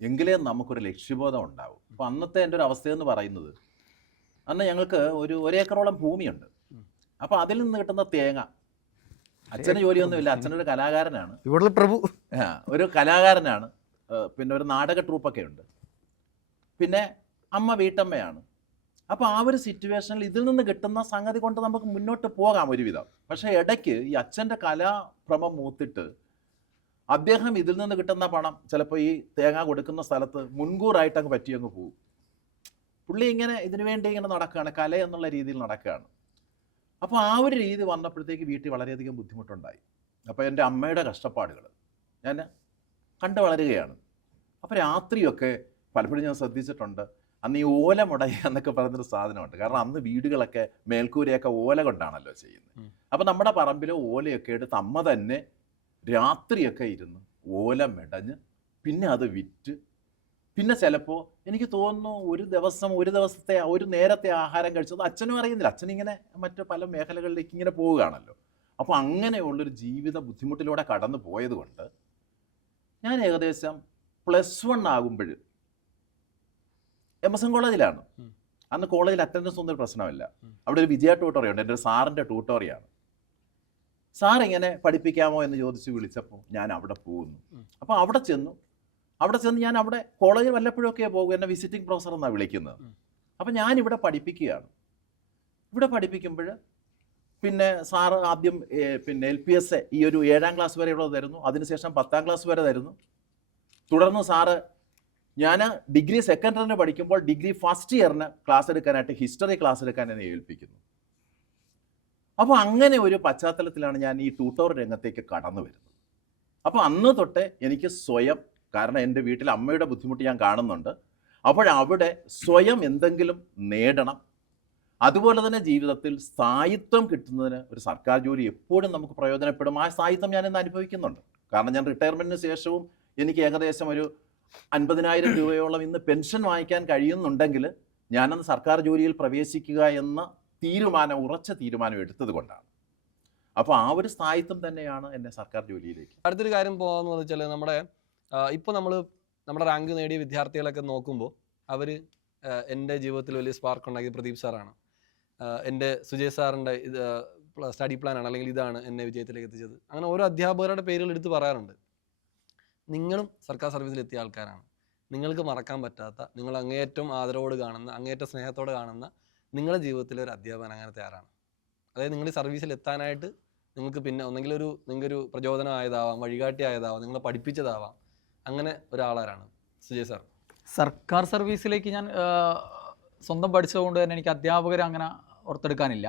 എങ്കിലേ നമുക്കൊരു ലക്ഷ്യബോധം ഉണ്ടാവും. അപ്പോൾ അന്നത്തെ എൻ്റെ ഒരു അവസ്ഥയെന്ന് പറയുന്നത്, അന്ന് ഞങ്ങൾക്ക് ഒരു 1 ഏക്കറോളം ഭൂമിയുണ്ട്. അപ്പോൾ അതിൽ നിന്ന് കിട്ടുന്ന തേങ്ങ, അച്ഛന് ജോലിയൊന്നുമില്ല, അച്ഛനൊരു കലാകാരനാണ്, ഇവിടെ പ്രഭു ഒരു കലാകാരനാണ്, പിന്നെ ഒരു നാടക ട്രൂപ്പൊക്കെ ഉണ്ട്, പിന്നെ അമ്മ വീട്ടമ്മയാണ്. അപ്പോൾ ആ ഒരു സിറ്റുവേഷനിൽ ഇതിൽ നിന്ന് കിട്ടുന്ന സംഗതി കൊണ്ട് നമുക്ക് മുന്നോട്ട് പോകാം ഒരുവിധം. പക്ഷേ ഇടയ്ക്ക് ഈ അച്ഛൻ്റെ കലാഭ്രമം മൂത്തിട്ട് അദ്ദേഹം ഇതിൽ നിന്ന് കിട്ടുന്ന പണം ചിലപ്പോൾ ഈ തേങ്ങ കൊടുക്കുന്ന സ്ഥലത്ത് മുൻകൂറായിട്ട് അങ്ങ് പറ്റിയങ്ങ് പോകും. പുള്ളി ഇങ്ങനെ ഇതിനു വേണ്ടി ഇങ്ങനെ നടക്കുകയാണ്, കല എന്നുള്ള രീതിയിൽ നടക്കുകയാണ്. അപ്പോൾ ആ ഒരു രീതി വന്നപ്പോഴത്തേക്ക് വീട്ടിൽ വളരെയധികം ബുദ്ധിമുട്ടുണ്ടായി. അപ്പോൾ എൻ്റെ അമ്മയുടെ കഷ്ടപ്പാടുകൾ ഞാൻ കണ്ടു വളരുകയാണ്. അപ്പോൾ രാത്രിയൊക്കെ പലപ്പോഴും ഞാൻ ശ്രദ്ധിച്ചിട്ടുണ്ട്, അന്ന് ഈ ഓല മുടയുക എന്നൊക്കെ പറയുന്നൊരു സാധനമുണ്ട്. കാരണം അന്ന് വീടുകളൊക്കെ മേൽക്കൂരയൊക്കെ ഓല കൊണ്ടാണല്ലോ ചെയ്യുന്നത്. അപ്പോൾ നമ്മുടെ പറമ്പിലെ ഓലയൊക്കെ എടുത്ത് അമ്മ തന്നെ രാത്രിയൊക്കെ ഇരുന്ന് ഓല മെടഞ്ഞ് പിന്നെ അത് വിറ്റ്, പിന്നെ ചിലപ്പോൾ എനിക്ക് തോന്നുന്നു ഒരു ദിവസത്തെ ഒരു നേരത്തെ ആഹാരം കഴിച്ചത് അച്ഛനും അറിയുന്നില്ല. അച്ഛനിങ്ങനെ മറ്റ് പല മേഖലകളിലേക്ക് ഇങ്ങനെ പോവുകയാണല്ലോ. അപ്പോൾ അങ്ങനെയുള്ളൊരു ജീവിത ബുദ്ധിമുട്ടിലൂടെ കടന്നു പോയത് കൊണ്ട് ഞാൻ ഏകദേശം +1 ആകുമ്പോൾ MSN കോളേജിലാണ്. അന്ന് കോളേജിൽ അറ്റൻഡൻസ് ഒന്നും ഒരു പ്രശ്നമില്ല. അവിടെ ഒരു വിജയ ട്യൂട്ടോറിയ ഉണ്ട്, എൻ്റെ ഒരു സാറിൻ്റെ ട്യൂട്ടോറിയാണ്. സാർ ഇങ്ങനെ പഠിപ്പിക്കാമോ എന്ന് ചോദിച്ച് വിളിച്ചപ്പോൾ ഞാൻ അവിടെ പോകുന്നു. അപ്പോൾ അവിടെ ചെന്ന് ഞാൻ അവിടെ കോളേജിൽ വല്ലപ്പോഴൊക്കെ പോകും, എന്നെ വിസിറ്റിംഗ് പ്രൊഫസർ എന്നാണ് വിളിക്കുന്നത്. അപ്പോൾ ഞാനിവിടെ പഠിപ്പിക്കുകയാണ്. ഇവിടെ പഠിപ്പിക്കുമ്പോൾ പിന്നെ സാറ് ആദ്യം പിന്നെ LPS ഈ ഒരു 7ാം ക്ലാസ് വരെ ഇവിടെ തരുന്നു, അതിനുശേഷം 10ാം ക്ലാസ് വരെ തരുന്നു. തുടർന്ന് സാറ് ഞാൻ ഡിഗ്രി സെക്കൻഡ് ഇയറിന് പഠിക്കുമ്പോൾ ഡിഗ്രി ഫസ്റ്റ് ഇയറിന് ക്ലാസ് എടുക്കാനായിട്ട് ഹിസ്റ്ററി ക്ലാസ് എടുക്കാൻ എന്നെ ഏൽപ്പിക്കുന്നു. അപ്പോൾ അങ്ങനെ ഒരു പശ്ചാത്തലത്തിലാണ് ഞാൻ ഈ ട്യൂട്ടോർ രംഗത്തേക്ക് കടന്നു വരുന്നത്. അപ്പോൾ അന്ന് തൊട്ട് എനിക്ക് സ്വയം, കാരണം എൻ്റെ വീട്ടിൽ അമ്മയുടെ ബുദ്ധിമുട്ട് ഞാൻ കാണുന്നുണ്ട്, അപ്പോഴവിടെ സ്വയം എന്തെങ്കിലും നേടണം. അതുപോലെ തന്നെ ജീവിതത്തിൽ സ്ഥായിത്വം കിട്ടുന്നതിന് ഒരു സർക്കാർ ജോലി എപ്പോഴും നമുക്ക് പ്രയോജനപ്പെടും. ആ സ്ഥായിത്വം ഞാൻ ഇന്ന് അനുഭവിക്കുന്നുണ്ട്. കാരണം ഞാൻ റിട്ടയർമെൻറ്റിന് ശേഷവും എനിക്ക് ഏകദേശം ഒരു 50,000 രൂപയോളം ഇന്ന് പെൻഷൻ വാങ്ങിക്കാൻ കഴിയുന്നുണ്ടെങ്കിൽ ഞാനന്ന് സർക്കാർ ജോലിയിൽ പ്രവേശിക്കുക എന്ന ഉറച്ച തീരുമാനം എടുത്തത് കൊണ്ടാണ്. അപ്പോൾ ആ ഒരു സ്ഥായിത്വം തന്നെയാണ് എന്നെ സർക്കാർ ജോലിയിലേക്ക്. അടുത്തൊരു കാര്യം പോകാമെന്ന് വെച്ചാൽ ഇപ്പോൾ നമ്മുടെ റാങ്ക് നേടിയ വിദ്യാർത്ഥികളൊക്കെ നോക്കുമ്പോൾ അവർ എൻ്റെ ജീവിതത്തിൽ വലിയ സ്പാർക്ക് ഉണ്ടാക്കിയത് പ്രദീപ് സാറാണ്, എൻ്റെ സുജയ് സാറിൻ്റെ സ്റ്റഡി പ്ലാനാണ്, അല്ലെങ്കിൽ ഇതാണ് എന്നെ വിജയത്തിലേക്ക് എത്തിച്ചത്. അങ്ങനെ ഓരോ അധ്യാപകരുടെ പേരുകൾ എടുത്ത് പറയാറുണ്ട്. നിങ്ങളും സർക്കാർ സർവീസിൽ എത്തിയ ആൾക്കാരാണ്. നിങ്ങൾക്ക് മറക്കാൻ പറ്റാത്ത, നിങ്ങൾ അങ്ങേയറ്റം ആദരവോട് കാണുന്ന, അങ്ങേയറ്റം സ്നേഹത്തോടെ കാണുന്ന നിങ്ങളുടെ ജീവിതത്തിലെ ഒരു അധ്യാപകൻ അങ്ങനത്തെ ആരാണ്? അതായത് നിങ്ങൾ ഈ സർവീസിൽ എത്താനായിട്ട് നിങ്ങൾക്ക് പിന്നെ ഒന്നെങ്കിൽ നിങ്ങൾക്കൊരു പ്രചോദനമായതാവാം, വഴികാട്ടിയായതാവാം, നിങ്ങളെ പഠിപ്പിച്ചതാവാം, അങ്ങനെ ഒരാളാരാണ് സുജയ് സാർ? സർക്കാർ സർവീസിലേക്ക് ഞാൻ സ്വന്തം പഠിച്ചതുകൊണ്ട് തന്നെ എനിക്ക് അധ്യാപകരെ അങ്ങനെ ഓർത്തെടുക്കാനില്ല.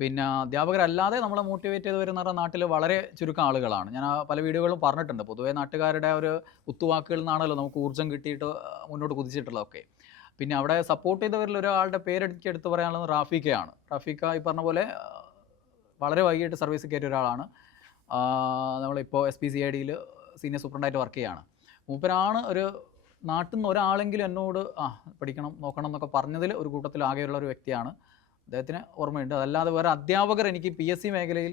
പിന്നെ അധ്യാപകരല്ലാതെ നമ്മളെ മോട്ടിവേറ്റ് ചെയ്ത് വരുന്ന നാട്ടിൽ വളരെ ചുരുക്കം ആളുകളാണ്. ഞാൻ പല വീഡിയോകളും പറഞ്ഞിട്ടുണ്ട്. പൊതുവേ നാട്ടുകാരുടെ ഒരു കുത്തുവാക്കുകളിൽ നിന്നാണല്ലോ നമുക്ക് ഊർജ്ജം കിട്ടിയിട്ട് മുന്നോട്ട് കുതിച്ചിട്ടുള്ളതൊക്കെ. പിന്നെ അവിടെ സപ്പോർട്ട് ചെയ്തവരിൽ ഒരാളുടെ പേരെടുത്ത് എടുത്ത് പറയാനുള്ളത് റാഫിക്കയാണ്. റാഫിക്ക ഈ പറഞ്ഞ പോലെ വളരെ വൈകിട്ട് സർവീസ് കയറ്റിയ ഒരാളാണ്. നമ്മളിപ്പോൾ SPCIDയിൽ സീനിയർ സൂപ്രണ്ടായിട്ട് വർക്ക് ചെയ്യുകയാണ്. മൂപ്പരാണ് ഒരു നാട്ടിൽ നിന്ന് ഒരാളെങ്കിലും എന്നോട് പഠിക്കണം നോക്കണം എന്നൊക്കെ പറഞ്ഞതിൽ ഒരു കൂട്ടത്തിൽ ആകെയുള്ള ഒരു വ്യക്തിയാണ്. അദ്ദേഹത്തിന് ഓർമ്മയുണ്ട്. അതല്ലാതെ വേറെ അധ്യാപകർ എനിക്ക് PSC മേഖലയിൽ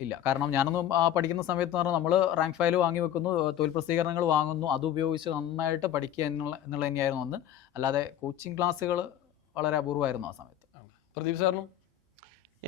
ഇല്ല. കാരണം ഞാനൊന്നും പഠിക്കുന്ന സമയത്ത് പറഞ്ഞാൽ നമ്മൾ റാങ്ക് ഫയൽ വാങ്ങി വെക്കുന്നു, തൊഴിൽ പ്രസിദ്ധീകരണങ്ങൾ വാങ്ങുന്നു, അതുപയോഗിച്ച് നന്നായിട്ട് പഠിക്കുക എന്നുള്ള തന്നെയായിരുന്നു അന്ന്. അല്ലാതെ കോച്ചിങ് ക്ലാസ്സുകൾ വളരെ അപൂർവമായിരുന്നു ആ സമയത്ത്. പ്രദീപ് സാറിനും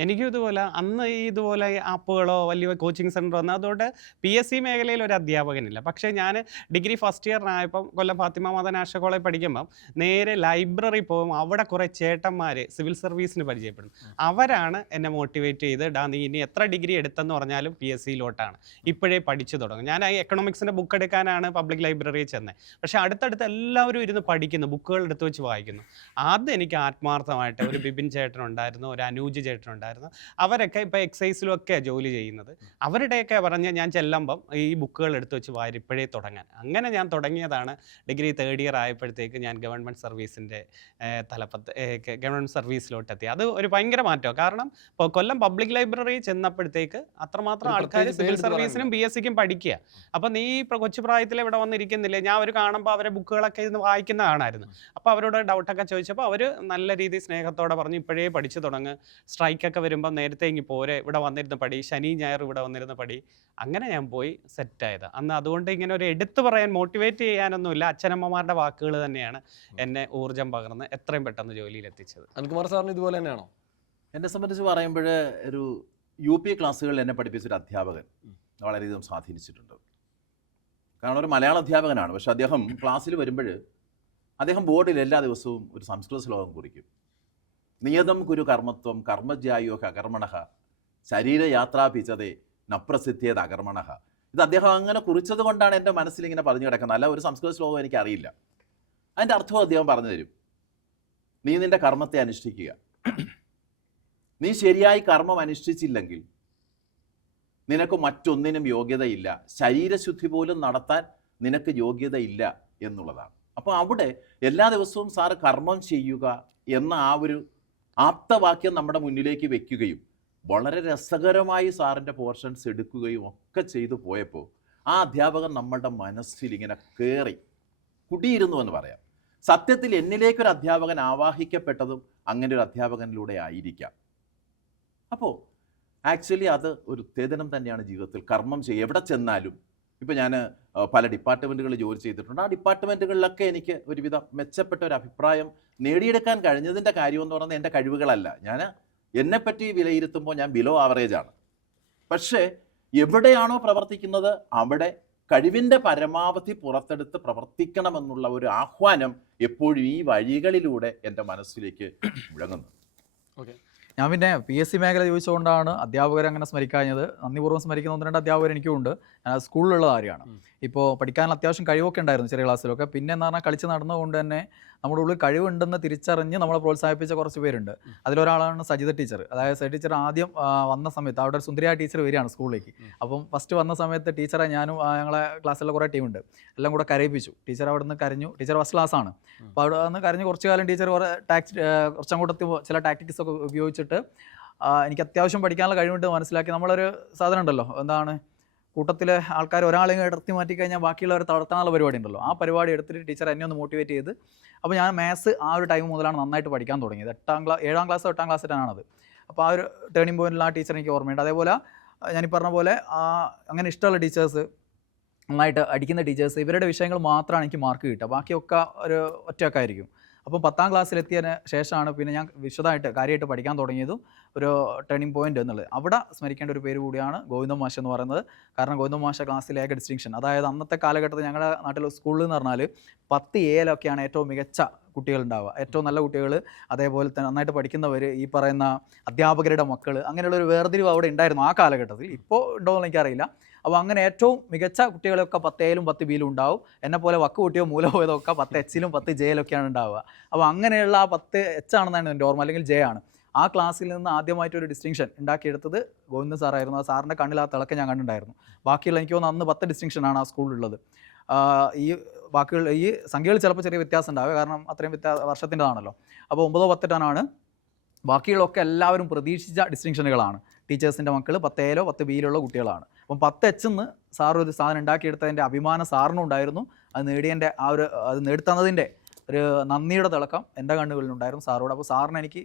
എനിക്കും ഇതുപോലെ അന്ന് ഇതുപോലെ ആപ്പുകളോ വലിയ കോച്ചിങ് സെൻ്ററോ വന്നു. അതുകൊണ്ട് PSC മേഖലയിൽ ഒരു അധ്യാപകനില്ല. പക്ഷേ ഞാൻ ഡിഗ്രി ഫസ്റ്റ് ഇയറിനായപ്പം കൊല്ലം ഫാത്തിമ മദ നാഷണൽ കോളേജ് പഠിക്കുമ്പം നേരെ ലൈബ്രറി പോകും. അവിടെ കുറേ ചേട്ടന്മാർ സിവിൽ സർവീസിന് പരിചയപ്പെടും. അവരാണ് എന്നെ മോട്ടിവേറ്റ് ചെയ്ത് നീ ഇനി എത്ര ഡിഗ്രി എടുത്തെന്ന് പറഞ്ഞാലും PSCയിലോട്ടാണ് ഇപ്പോഴേ പഠിച്ചു തുടങ്ങും. ഞാൻ എക്കണോമിക്സിൻ്റെ ബുക്ക് എടുക്കാനാണ് പബ്ലിക് ലൈബ്രറിയിൽ ചെന്നത്. പക്ഷേ അടുത്തടുത്ത് എല്ലാവരും ഇരുന്ന് പഠിക്കുന്നു, ബുക്കുകൾ എടുത്ത് വെച്ച് വായിക്കുന്നു. അത് എനിക്ക് ആത്മാർത്ഥമായിട്ട് ഒരു ബിബിൻ ചേട്ടനുണ്ടായിരുന്നു, ഒരു അനൂജ് ചേട്ടനുണ്ടായിരുന്നു, ഉണ്ടായിരുന്നു. അവരൊക്കെ ഇപ്പോൾ എക്സൈസിലും ഒക്കെ ജോലി ചെയ്യുന്നത്. അവരുടെയൊക്കെ പറഞ്ഞ് ഞാൻ ചെല്ലുമ്പം ഈ ബുക്കുകൾ എടുത്ത് വെച്ച് വാരി ഇപ്പോഴേ തുടങ്ങാൻ. അങ്ങനെ ഞാൻ തുടങ്ങിയതാണ്. ഡിഗ്രി തേർഡ് ഇയർ ആയപ്പോഴത്തേക്ക് ഞാൻ ഗവൺമെൻറ് സർവീസിൻ്റെ ഗവൺമെൻറ് സർവീസിലോട്ടെത്തി. അത് ഒരു ഭയങ്കര മാറ്റമാണ്. കാരണം ഇപ്പോൾ കൊല്ലം പബ്ലിക് ലൈബ്രറി ചെന്നപ്പോഴത്തേക്ക് അത്രമാത്രം ഒരു ആൾക്കാർ പ്രത്യേകിച്ച് സിവിൽ പേരെടുത്ത് സർവീസിനും ബി എസ് സിക്കും പഠിക്കുക. അപ്പം നീ ഇപ്പോൾ കൊച്ചു പ്രായത്തിൽ ഇവിടെ വന്നിരിക്കുന്നില്ലേ, ഞാൻ അവർ കാണുമ്പോൾ അവരെ ബുക്കുകളൊക്കെ ഇരുന്ന് വായിക്കുന്ന കാണായിരുന്നു. അപ്പോൾ അവരോട് ഡൗട്ടൊക്കെ ചോദിച്ചപ്പോൾ അവർ നല്ല രീതിയിൽ സ്നേഹത്തോടെ പറഞ്ഞു ഇപ്പോഴേ പഠിച്ചു തുടങ്ങ്, സ്ട്രൈക്കൊക്കെ വരുമ്പോൾ നേരത്തെ ഇങ്ങി പോരെ, ഇവിടെ വന്നിരുന്ന് പടി, ശനി ഞായർ ഇവിടെ വന്നിരുന്ന് പടി. അങ്ങനെ ഞാൻ പോയി സെറ്റായത് അന്ന്. അതുകൊണ്ട് ഇങ്ങനെ ഒരു എടുത്തു പറയാൻ മോട്ടിവേറ്റ് ചെയ്യാനൊന്നുമില്ല, അച്ഛനമ്മമാരുടെ വാക്കുകൾ തന്നെയാണ് എന്നെ ഊർജ്ജം പകർന്ന് എത്രയും പെട്ടെന്ന് ജോലിയിൽ എത്തിച്ചത്. അനിൽകുമാർ സാറിന് ഇതുപോലെ തന്നെയാണോ? എന്നെ സംബന്ധിച്ച് പറയുമ്പോൾ ഒരു UP ക്ലാസ്സുകളിൽ എന്നെ പഠിപ്പിച്ചൊരു അധ്യാപകൻ വളരെയധികം സ്വാധീനിച്ചിട്ടുണ്ട്. കാരണം ഒരു മലയാള അധ്യാപകനാണ്. പക്ഷെ അദ്ദേഹം ക്ലാസ്സിൽ വരുമ്പോൾ അദ്ദേഹം ബോർഡിൽ എല്ലാ ദിവസവും ഒരു സംസ്കൃത ശ്ലോകം കുറിക്കും. നിയതം കുരു കർമ്മത്വം കർമ്മജ്യായോ അകർമ്മണഃ ശരീരയാത്രാപിച്ചതേ നപ്രസിദ്ധിയത് അകർമ്മണഃ. ഇത് അദ്ദേഹം അങ്ങനെ കുറിച്ചത് കൊണ്ടാണ് എൻ്റെ മനസ്സിൽ ഇങ്ങനെ പറഞ്ഞു കിടക്കുന്നത്. അല്ല ഒരു സംസ്കൃത ശ്ലോകം എനിക്കറിയില്ല. അതിൻ്റെ അർത്ഥവും അദ്ദേഹം പറഞ്ഞു തരും. നീ നിൻ്റെ കർമ്മത്തെ അനുഷ്ഠിക്കുക. നീ ശരിയായി കർമ്മം അനുഷ്ഠിച്ചില്ലെങ്കിൽ നിനക്ക് മറ്റൊന്നിനും യോഗ്യതയില്ല, ശരീരശുദ്ധി പോലും നടത്താൻ നിനക്ക് യോഗ്യതയില്ല എന്നുള്ളതാണ്. അപ്പോൾ അവിടെ എല്ലാ ദിവസവും സാറ് കർമ്മം ചെയ്യുക എന്ന ആ ഒരു ആപ്തവാക്യം നമ്മുടെ മുന്നിലേക്ക് വെക്കുകയും വളരെ രസകരമായി സാറിൻ്റെ പോർഷൻസ് എടുക്കുകയും ഒക്കെ ചെയ്തു പോയപ്പോൾ ആ അധ്യാപകൻ നമ്മളുടെ മനസ്സിൽ ഇങ്ങനെ കയറി കുടിയിരുന്നു എന്ന് പറയാം. സത്യത്തിൽ എന്നിലേക്കൊരു അധ്യാപകൻ ആവാഹിക്കപ്പെട്ടതും അങ്ങനെ ഒരു അധ്യാപകനിലൂടെ ആയിരിക്കാം. അപ്പോൾ ആക്ച്വലി അത് ഒരു ഉത്തേജനം തന്നെയാണ് ജീവിതത്തിൽ. കർമ്മം ചെയ്യുക, എവിടെ ചെന്നാലും. ഇപ്പോൾ ഞാൻ പല ഡിപ്പാർട്ട്മെൻറ്റുകളിൽ ജോലി ചെയ്തിട്ടുണ്ട്. ആ ഡിപ്പാർട്ട്മെൻറ്റുകളിലൊക്കെ എനിക്ക് ഒരുവിധം മെച്ചപ്പെട്ട ഒരു അഭിപ്രായം നേടിയെടുക്കാൻ കഴിഞ്ഞതിൻ്റെ കാര്യമെന്ന് പറയുന്നത് എൻ്റെ കഴിവുകളല്ല. ഞാൻ എന്നെപ്പറ്റി വിലയിരുത്തുമ്പോൾ ഞാൻ ബിലോ ആവറേജാണ്. പക്ഷേ എവിടെയാണോ പ്രവർത്തിക്കുന്നത് അവിടെ കഴിവിൻ്റെ പരമാവധി പുറത്തെടുത്ത് പ്രവർത്തിക്കണമെന്നുള്ള ഒരു ആഹ്വാനം എപ്പോഴും ഈ വഴികളിലൂടെ എൻ്റെ മനസ്സിലേക്ക് മുഴങ്ങുന്നു. ഓക്കെ, ഞാൻ പിന്നെ PSC മേഖല ചോദിച്ചുകൊണ്ടാണ് അധ്യാപകരെ അങ്ങനെ സ്മരിക്കാഞ്ഞത്. നന്ദിപൂർവ്വം സ്മരിക്കുന്ന 1-2 അധ്യാപകർ എനിക്കുണ്ട്. സ്കൂളിലുള്ള കാര്യമാണ്. ഇപ്പോൾ പഠിക്കാൻ അത്യാവശ്യം കഴിവൊക്കെ ഉണ്ടായിരുന്നു ചെറിയ ക്ലാസ്സിലൊക്കെ. പിന്നെ എന്ന് പറഞ്ഞാൽ കളിച്ച് നടന്നുകൊണ്ട് തന്നെ നമ്മുടെ ഉള്ളിൽ കഴിവുണ്ടെന്ന് തിരിച്ചറിഞ്ഞ് നമ്മളെ പ്രോത്സാഹിപ്പിച്ച കുറച്ച് പേരുണ്ട്. അതിലൊരാളാണ് സജിത ടീച്ചർ. അതായത് സജിത ടീച്ചർ ആദ്യം വന്ന സമയത്ത് അവിടെ ഒരു സുന്ദരിയായ ടീച്ചർ വരികയാണ് സ്കൂളിലേക്ക്. അപ്പം ഫസ്റ്റ് വന്ന സമയത്ത് ടീച്ചറെ ഞാനും ഞങ്ങളെ ക്ലാസ്സിലുള്ള കുറേ ടീമുണ്ട് എല്ലാം കൂടെ കരയിപ്പിച്ചു. ടീച്ചർ അവിടെ നിന്ന് കരഞ്ഞു. ടീച്ചർ ഫസ്റ്റ് ക്ലാസ്സാണ്. അപ്പോൾ അവിടെ നിന്ന് കരഞ്ഞ് കുറച്ച് കാലം ടീച്ചർ കുറച്ചങ്ങോട്ടത്തി ചില ടാക്ടിക്സ് ഒക്കെ ഉപയോഗിച്ചിട്ട് എനിക്ക് അത്യാവശ്യം പഠിക്കാനുള്ള കഴിവുണ്ട് മനസ്സിലാക്കി. നമ്മളൊരു സാധനം ഉണ്ടല്ലോ, എന്താണ്, കൂട്ടത്തിലെ ആൾക്കാർ ഒരാളെ ഇടർത്തി മാറ്റി കഴിഞ്ഞാൽ ബാക്കിയുള്ളവർ തളർത്താനുള്ള പരിപാടി ഉണ്ടല്ലോ. ആ പരിപാടി എടുത്തിട്ട് ടീച്ചർ എന്നെ ഒന്ന് മോട്ടിവേറ്റ് ചെയ്ത്, അപ്പോൾ ഞാൻ മാത്സ് ആ ഒരു ടൈം മുതലാണ് നന്നായിട്ട് പഠിക്കാൻ തുടങ്ങിയത്. 7ാം ക്ലാസ് 8ാം ക്ലാസ്സിലാണത്. അപ്പോൾ ആ ഒരു ടേണിംഗ് പോയിന്റിൽ ആ ടീച്ചർ എനിക്ക് ഓർമ്മയുണ്ട്. അതേപോലെ ഞാൻ ഈ പറഞ്ഞ പോലെ അങ്ങനെ ഇഷ്ടമുള്ള ടീച്ചേഴ്സ്, നന്നായിട്ട് അടിക്കുന്ന ടീച്ചേഴ്സ്, ഇവരുടെ വിഷയങ്ങൾ മാത്രമാണ് എനിക്ക് മാർക്ക് കിട്ടുക. ബാക്കിയൊക്കെ ഒരു ഒറ്റയൊക്കെ ആയിരിക്കും. അപ്പം 10ാം ക്ലാസ്സിലെത്തിയതിന് ശേഷമാണ് പിന്നെ ഞാൻ വിശദമായിട്ട് കാര്യമായിട്ട് പഠിക്കാൻ തുടങ്ങിയതും ഒരു ടേണിംഗ് പോയിന്റ് എന്നുള്ളത്. അവിടെ സ്മരിക്കേണ്ട ഒരു പേര് കൂടിയാണ് ഗോവിന്ദൻ മാഷ് എന്ന് പറയുന്നത്. കാരണം ഗോവിന്ദൻ മാഷ ക്ലാസ്സിലെ ഏക ഡിസ്റ്റിങ്ഷൻ, അതായത് അന്നത്തെ കാലഘട്ടത്തിൽ ഞങ്ങളുടെ നാട്ടിൽ സ്കൂളിൽ എന്ന് പറഞ്ഞാൽ 10A ഏറ്റവും മികച്ച കുട്ടികളുണ്ടാവുക, ഏറ്റവും നല്ല കുട്ടികൾ, അതേപോലെ തന്നെ നന്നായിട്ട് പഠിക്കുന്നവർ, ഈ പറയുന്ന അധ്യാപകരുടെ മക്കൾ, അങ്ങനെയുള്ളൊരു വേർതിരിവ് അവിടെ ഉണ്ടായിരുന്നു ആ കാലഘട്ടത്തിൽ. ഇപ്പോൾ ഉണ്ടോ എന്ന് എനിക്കറിയില്ല. അപ്പോൾ അങ്ങനെ ഏറ്റവും മികച്ച കുട്ടികളൊക്കെ 10Aയിലും 10Bയിലും ഉണ്ടാവും. എന്നെപ്പോലെ വക്ക് കൂട്ടിയോ മൂല പോയതോ ഒക്കെ 10Hയിലും 10Jയിലൊക്കെയാണ് ഉണ്ടാവുക. അപ്പോൾ അങ്ങനെയുള്ള ആ 10H ആണെന്നാണ് എൻ്റെ ഓർമ്മ, അല്ലെങ്കിൽ J ആണ്. ആ ക്ലാസ്സിൽ നിന്ന് ആദ്യമായിട്ടൊരു ഡിസ്റ്റിങ്ഷൻ ഉണ്ടാക്കിയെടുത്തത് ഗോവിന്ദൻ സാറായിരുന്നു. ആ സാറിൻ്റെ കണ്ണിൽ ആ തിളക്കം ഞാൻ കണ്ടിട്ടുണ്ടായിരുന്നു. ബാക്കിയുള്ള എനിക്ക് തോന്നുന്നു അന്ന് 10 ഡിസ്റ്റിങ്ഷനാണ് ആ സ്കൂളിലുള്ളത്. ഈ ബാക്കിയുള്ള ഈ സംഖ്യകൾ ചിലപ്പോൾ ചെറിയ വ്യത്യാസം ഉണ്ടാവുക, കാരണം അത്രയും വർഷത്തിൻ്റെതാണല്ലോ. അപ്പോൾ 9 10 ബാക്കിയുള്ളൊക്കെ എല്ലാവരും പ്രതീക്ഷിച്ച ഡിസ്റ്റിങ്ഷനുകളാണ്. ടീച്ചേഴ്സിൻ്റെ മക്കൾ 10Aയിലോ 10Bയിലുള്ള കുട്ടികളാണ്. അപ്പം 10H സാർ ഒരു സാധനം ഉണ്ടാക്കിയെടുത്തതിൻ്റെ അഭിമാനം സാറിനും ഉണ്ടായിരുന്നു. അത് നേടിയതിൻ്റെ അത് നേടിത്തന്നതിൻ്റെ ഒരു നന്ദിയുടെ തിളക്കം എൻ്റെ കണ്ണുകളിലുണ്ടായിരുന്നു സാറോട്. അപ്പോൾ സാറിന് എനിക്ക്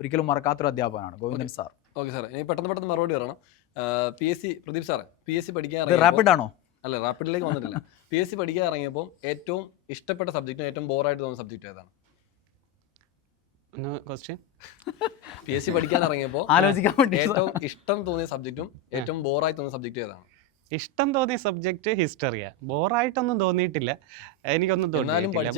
ഒരിക്കലും മറക്കാത്തൊരു അധ്യാപകനാണ് ഗോവിന്ദൻ സാർ. ഓക്കെ സാർ, ഇനി പെട്ടെന്ന് മറുപടി പറയണം. PSC പ്രദീപ് സാറേ, PSC പഠിക്കാൻ റാപ്പിഡ് ആണോ? അല്ല, റാപ്പിഡിലേക്ക് വന്നിട്ടില്ല. PSC പഠിക്കാൻ ഇറങ്ങിയപ്പോൾ ഏറ്റവും ഇഷ്ടപ്പെട്ട സബ്ജക്റ്റും ഏറ്റവും ബോറായിട്ട് തോന്നുന്ന സബ്ജക്റ്റ് ഏതാണ്? PSC പഠിക്കാൻ ഇറങ്ങിയപ്പോൾ ആലോചിക്കാൻ വേണ്ടി ഏറ്റവും ഇഷ്ടം തോന്നിയ സബ്ജക്റ്റും ഏറ്റവും ബോറായി തോന്നിയ സബ്ജക്റ്റ് ഏതാണ്? ഇഷ്ടം തോന്നിയ സബ്ജക്റ്റ് ഹിസ്റ്ററിയാ. ബോറായിട്ടൊന്നും തോന്നിയിട്ടില്ല, എനിക്കൊന്നും തോന്നിയിട്ടില്ല.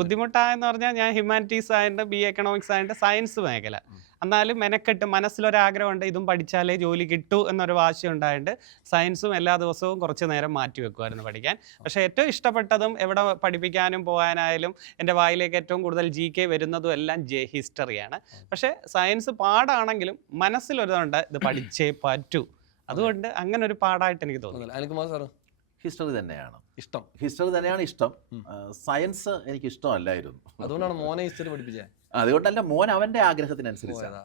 ബുദ്ധിമുട്ടായെന്ന് പറഞ്ഞാൽ ഞാൻ ഹ്യൂമാനിറ്റീസ് ആയിട്ട് BA എക്കണോമിക്സ് ആയിട്ട് സയൻസ് മേഖല, എന്നാലും മെനക്കെട്ട് മനസ്സിലൊരാഗ്രഹമുണ്ട് ഇതും പഠിച്ചാലേ ജോലി കിട്ടൂ എന്നൊരു വാശി ഉണ്ടായിട്ട് സയൻസും എല്ലാ ദിവസവും കുറച്ച് നേരം മാറ്റി വെക്കുമായിരുന്നു പഠിക്കാൻ. പക്ഷേ ഏറ്റവും ഇഷ്ടപ്പെട്ടതും എവിടെ പഠിപ്പിക്കാനും പോകാനായാലും എൻ്റെ വായിലേക്ക് ഏറ്റവും കൂടുതൽ GK വരുന്നതും എല്ലാം ഹിസ്റ്ററിയാണ്. പക്ഷേ സയൻസ് പാടാണെങ്കിലും മനസ്സിലൊരുതുണ്ട് ഇത് പഠിച്ചേ പറ്റൂ. അതുകൊണ്ട് അങ്ങനെ ഒരു പാടായിട്ട് എനിക്ക് തോന്നുന്നു. അനിൽകുമാർ സാർ ഹിസ്റ്ററി തന്നെയാണ് ഇഷ്ടം. ഹിസ്റ്ററി തന്നെയാണ് ഇഷ്ടം. സയൻസ് എനിക്ക് ഇഷ്ടമല്ലായിരുന്നു. അതുകൊണ്ടാണ് മോനെ ഹിസ്റ്ററി പഠിപ്പിച്ചത്. അതുകൊണ്ടല്ല, മോൻ അവൻ്റെ ആഗ്രഹത്തിനനുസരിച്ചാണ്.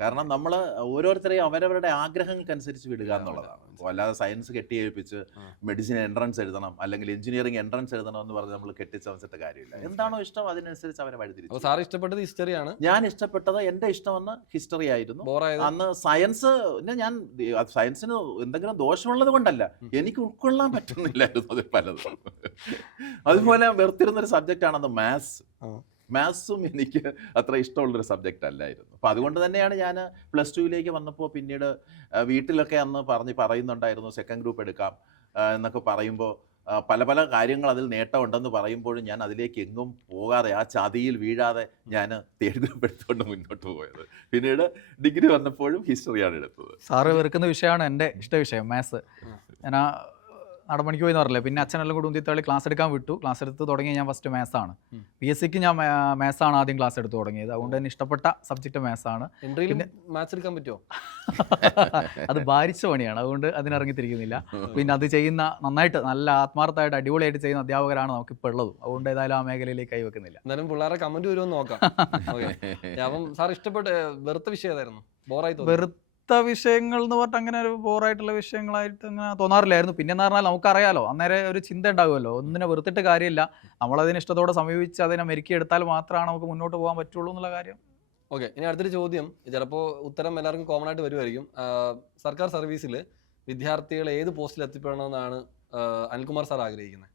കാരണം നമ്മൾ ഓരോരുത്തരെയും അവരവരുടെ ആഗ്രഹങ്ങൾക്കനുസരിച്ച് വിടുക എന്നുള്ളതാണ്. അല്ലാതെ സയൻസ് കെട്ടിയേൽപ്പിച്ച് മെഡിസിൻ എൻട്രൻസ് എഴുതണം അല്ലെങ്കിൽ എഞ്ചിനീയറിംഗ് എൻട്രൻസ് എഴുതണം എന്ന് പറഞ്ഞ് നമ്മൾ കെട്ടിച്ചമച്ചിട്ട് കാര്യമില്ല. എന്താണോ ഇഷ്ടം അതിനനുസരിച്ച് അവരെ വഴിതിരിച്ചു. സാർ ഇഷ്ടപ്പെട്ടത് ഹിസ്റ്ററിയാണ്. ഞാൻ ഇഷ്ടപ്പെട്ടത്, എൻ്റെ ഇഷ്ടമെന്ന് ഹിസ്റ്ററി ആയിരുന്നു. അന്ന് സയൻസ് ഞാൻ സയൻസിന് എന്തെങ്കിലും ദോഷമുള്ളത് കൊണ്ടല്ല, എനിക്ക് ഉൾക്കൊള്ളാൻ പറ്റുന്നില്ലായിരുന്നു അത് പലതും. അതുപോലെ വെറുത്തിരുന്നൊരു സബ്ജക്റ്റാണത് മാത്സും എനിക്ക് അത്ര ഇഷ്ടമുള്ളൊരു സബ്ജക്റ്റ് അല്ലായിരുന്നു. അപ്പോൾ അതുകൊണ്ട് തന്നെയാണ് ഞാൻ +2 വന്നപ്പോൾ പിന്നീട് വീട്ടിലൊക്കെ അന്ന് പറയുന്നുണ്ടായിരുന്നു സെക്കൻഡ് ഗ്രൂപ്പ് എടുക്കാം എന്നൊക്കെ പറയുമ്പോൾ പല പല കാര്യങ്ങൾ അതിൽ നേട്ടമുണ്ടെന്ന് പറയുമ്പോഴും ഞാൻ അതിലേക്ക് എങ്ങും പോകാതെ ആ ചതിയിൽ വീഴാതെ ഞാൻ തേർഡ് ഗ്രൂപ്പ് എടുത്തുകൊണ്ട് മുന്നോട്ട് പോയത്. പിന്നീട് ഡിഗ്രി വന്നപ്പോഴും ഹിസ്റ്ററിയാണ് എടുത്തത്. സാറ് വെറുക്കുന്ന വിഷയമാണ് എൻ്റെ ഇഷ്ട വിഷയം, മാത്സ്. ഞാൻ നടപടിക്ക് പോയി എന്ന് പറഞ്ഞില്ലേ, പിന്നെ അച്ഛനെല്ലാം കൂടി ഉന്തിത്തള്ളി ക്ലാസ് എടുക്കാൻ വിട്ടു. ക്ലാസ് എടുത്ത് തുടങ്ങി ഞാൻ ഫസ്റ്റ് മാത്സാണ്. PSCക്ക് ഞാൻ മാത്സാണ് ആദ്യം ക്ലാസ് എടുത്ത് തുടങ്ങിയത്. അതുകൊണ്ട് തന്നെ ഇഷ്ടപ്പെട്ട സബ്ജക്റ്റ് മാത്സാണ്. മാത്സ് എടുക്കാൻ പറ്റുമോ? അത് ഭാരിച്ച പണിയാണ്, അതുകൊണ്ട് അതിനിറങ്ങിത്തിരിക്കുന്നില്ല. പിന്നെ അത് ചെയ്യുന്ന നന്നായിട്ട് നല്ല ആത്മാർത്ഥമായിട്ട് അടിപൊളിയായിട്ട് ചെയ്യുന്ന അധ്യാപകരാണ് നമുക്കിപ്പോൾ ഉള്ളതും. അതുകൊണ്ട് ഏതായാലും ആ മേഖലയിലേക്ക് കൈവെക്കുന്നില്ല. എന്നാലും പിള്ളേരെ കമന്റ് വരുമെന്ന് നോക്കാം. അപ്പം സാർ ഇഷ്ടപ്പെട്ട വെറുത്ത വിഷയം ഏതായിരുന്നു? ബോറായി വിഷയങ്ങൾ എന്ന് പറഞ്ഞിട്ട് അങ്ങനെ ഒരു ബോറായിട്ടുള്ള വിഷയങ്ങളായിട്ട് അങ്ങനെ തോന്നാറില്ലായിരുന്നു. പിന്നെന്ന് പറഞ്ഞാൽ നമുക്കറിയാലോ, അന്നേരം ഒരു ചിന്ത ഉണ്ടാകുമല്ലോ, ഒന്നിനെ വെറുത്തിട്ട് കാര്യമില്ല, നമ്മളതിന് ഇഷ്ടത്തോടെ സമീപിച്ച് അതിനെ മെരുക്കിയെടുത്താൽ മാത്രമാണ് നമുക്ക് മുന്നോട്ട് പോകാൻ പറ്റുള്ളൂ എന്നുള്ള കാര്യം. ഓക്കെ, ഇനി അടുത്തൊരു ചോദ്യം, ചിലപ്പോൾ ഉത്തരം എല്ലാവർക്കും കോമൺ ആയിട്ട് വരുമായിരിക്കും. സർക്കാർ സർവീസിൽ വിദ്യാർത്ഥികൾ ഏത് പോസ്റ്റിൽ എത്തിപ്പെടണമെന്നാണ് അനിൽകുമാർ സാർ ആഗ്രഹിക്കുന്നത്?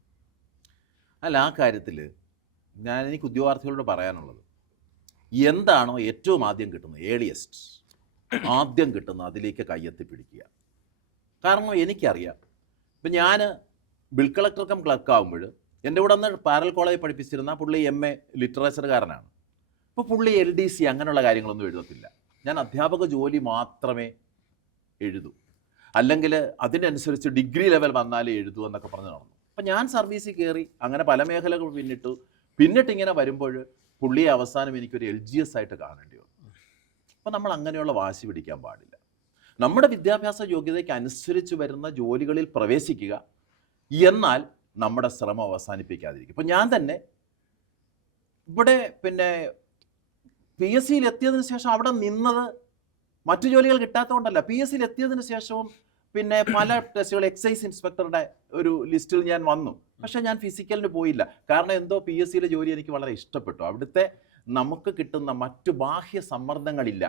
അല്ല, ആ കാര്യത്തിൽ എനിക്ക് ഉദ്യോഗാർത്ഥികളോട് പറയാനുള്ളത്, എന്താണോ ഏറ്റവും ആദ്യം കിട്ടുന്നത്, ഏർലിയസ്റ്റ് ആദ്യം കിട്ടുന്ന അതിലേക്ക് കയ്യെത്തി പിടിക്കുക. കാരണം എനിക്കറിയാം, ഇപ്പം ഞാൻ ബിൽ കളക്ടർ കം ക്ലർക്കാവുമ്പോൾ എൻ്റെ കൂടെ അന്ന് പാരൽ കോളേജിൽ പഠിപ്പിച്ചിരുന്ന പുള്ളി MA ലിറ്ററേച്ചറുകാരനാണ്. ഇപ്പോൾ പുള്ളി LDC അങ്ങനെയുള്ള കാര്യങ്ങളൊന്നും എഴുതത്തില്ല. ഞാൻ അധ്യാപക ജോലി മാത്രമേ എഴുതൂ, അല്ലെങ്കിൽ അതിനനുസരിച്ച് ഡിഗ്രി ലെവൽ വന്നാലേ എഴുതൂ എന്നൊക്കെ പറഞ്ഞ് നടന്നു. അപ്പം ഞാൻ സർവീസിൽ കയറി അങ്ങനെ പല മേഖലകൾ പിന്നിട്ട് ഇങ്ങനെ വരുമ്പോൾ പുള്ളിയെ അവസാനം എനിക്കൊരു LGS ആയിട്ട് കാണേണ്ടി വന്നു. അപ്പോൾ നമ്മൾ അങ്ങനെയുള്ള വാശി പിടിക്കാൻ പാടില്ല. നമ്മുടെ വിദ്യാഭ്യാസ യോഗ്യതയ്ക്ക് അനുസരിച്ച് വരുന്ന ജോലികളിൽ പ്രവേശിക്കുക, എന്നാൽ നമ്മുടെ ശ്രമം അവസാനിപ്പിക്കാതിരിക്കും. ഇപ്പോൾ ഞാൻ തന്നെ ഇവിടെ പിന്നെ PSCയിൽ എത്തിയതിന് ശേഷം അവിടെ നിന്നത് മറ്റു ജോലികൾ കിട്ടാത്തതുകൊണ്ടല്ല, PSCയിൽ എത്തിയതിന് ശേഷവും പിന്നെ പല ടെസ്റ്റുകൾ എക്സൈസ് ഇൻസ്പെക്ടറുടെ ഒരു ലിസ്റ്റിൽ ഞാൻ വന്നു. പക്ഷേ ഞാൻ ഫിസിക്കലിന് പോയില്ല. കാരണം എന്തോ PSCയിലെ ജോലി എനിക്ക് വളരെ ഇഷ്ടപ്പെട്ടു. അവിടുത്തെ നമുക്ക് കിട്ടുന്ന മറ്റു ബാഹ്യ സമ്മർദ്ദങ്ങളില്ല,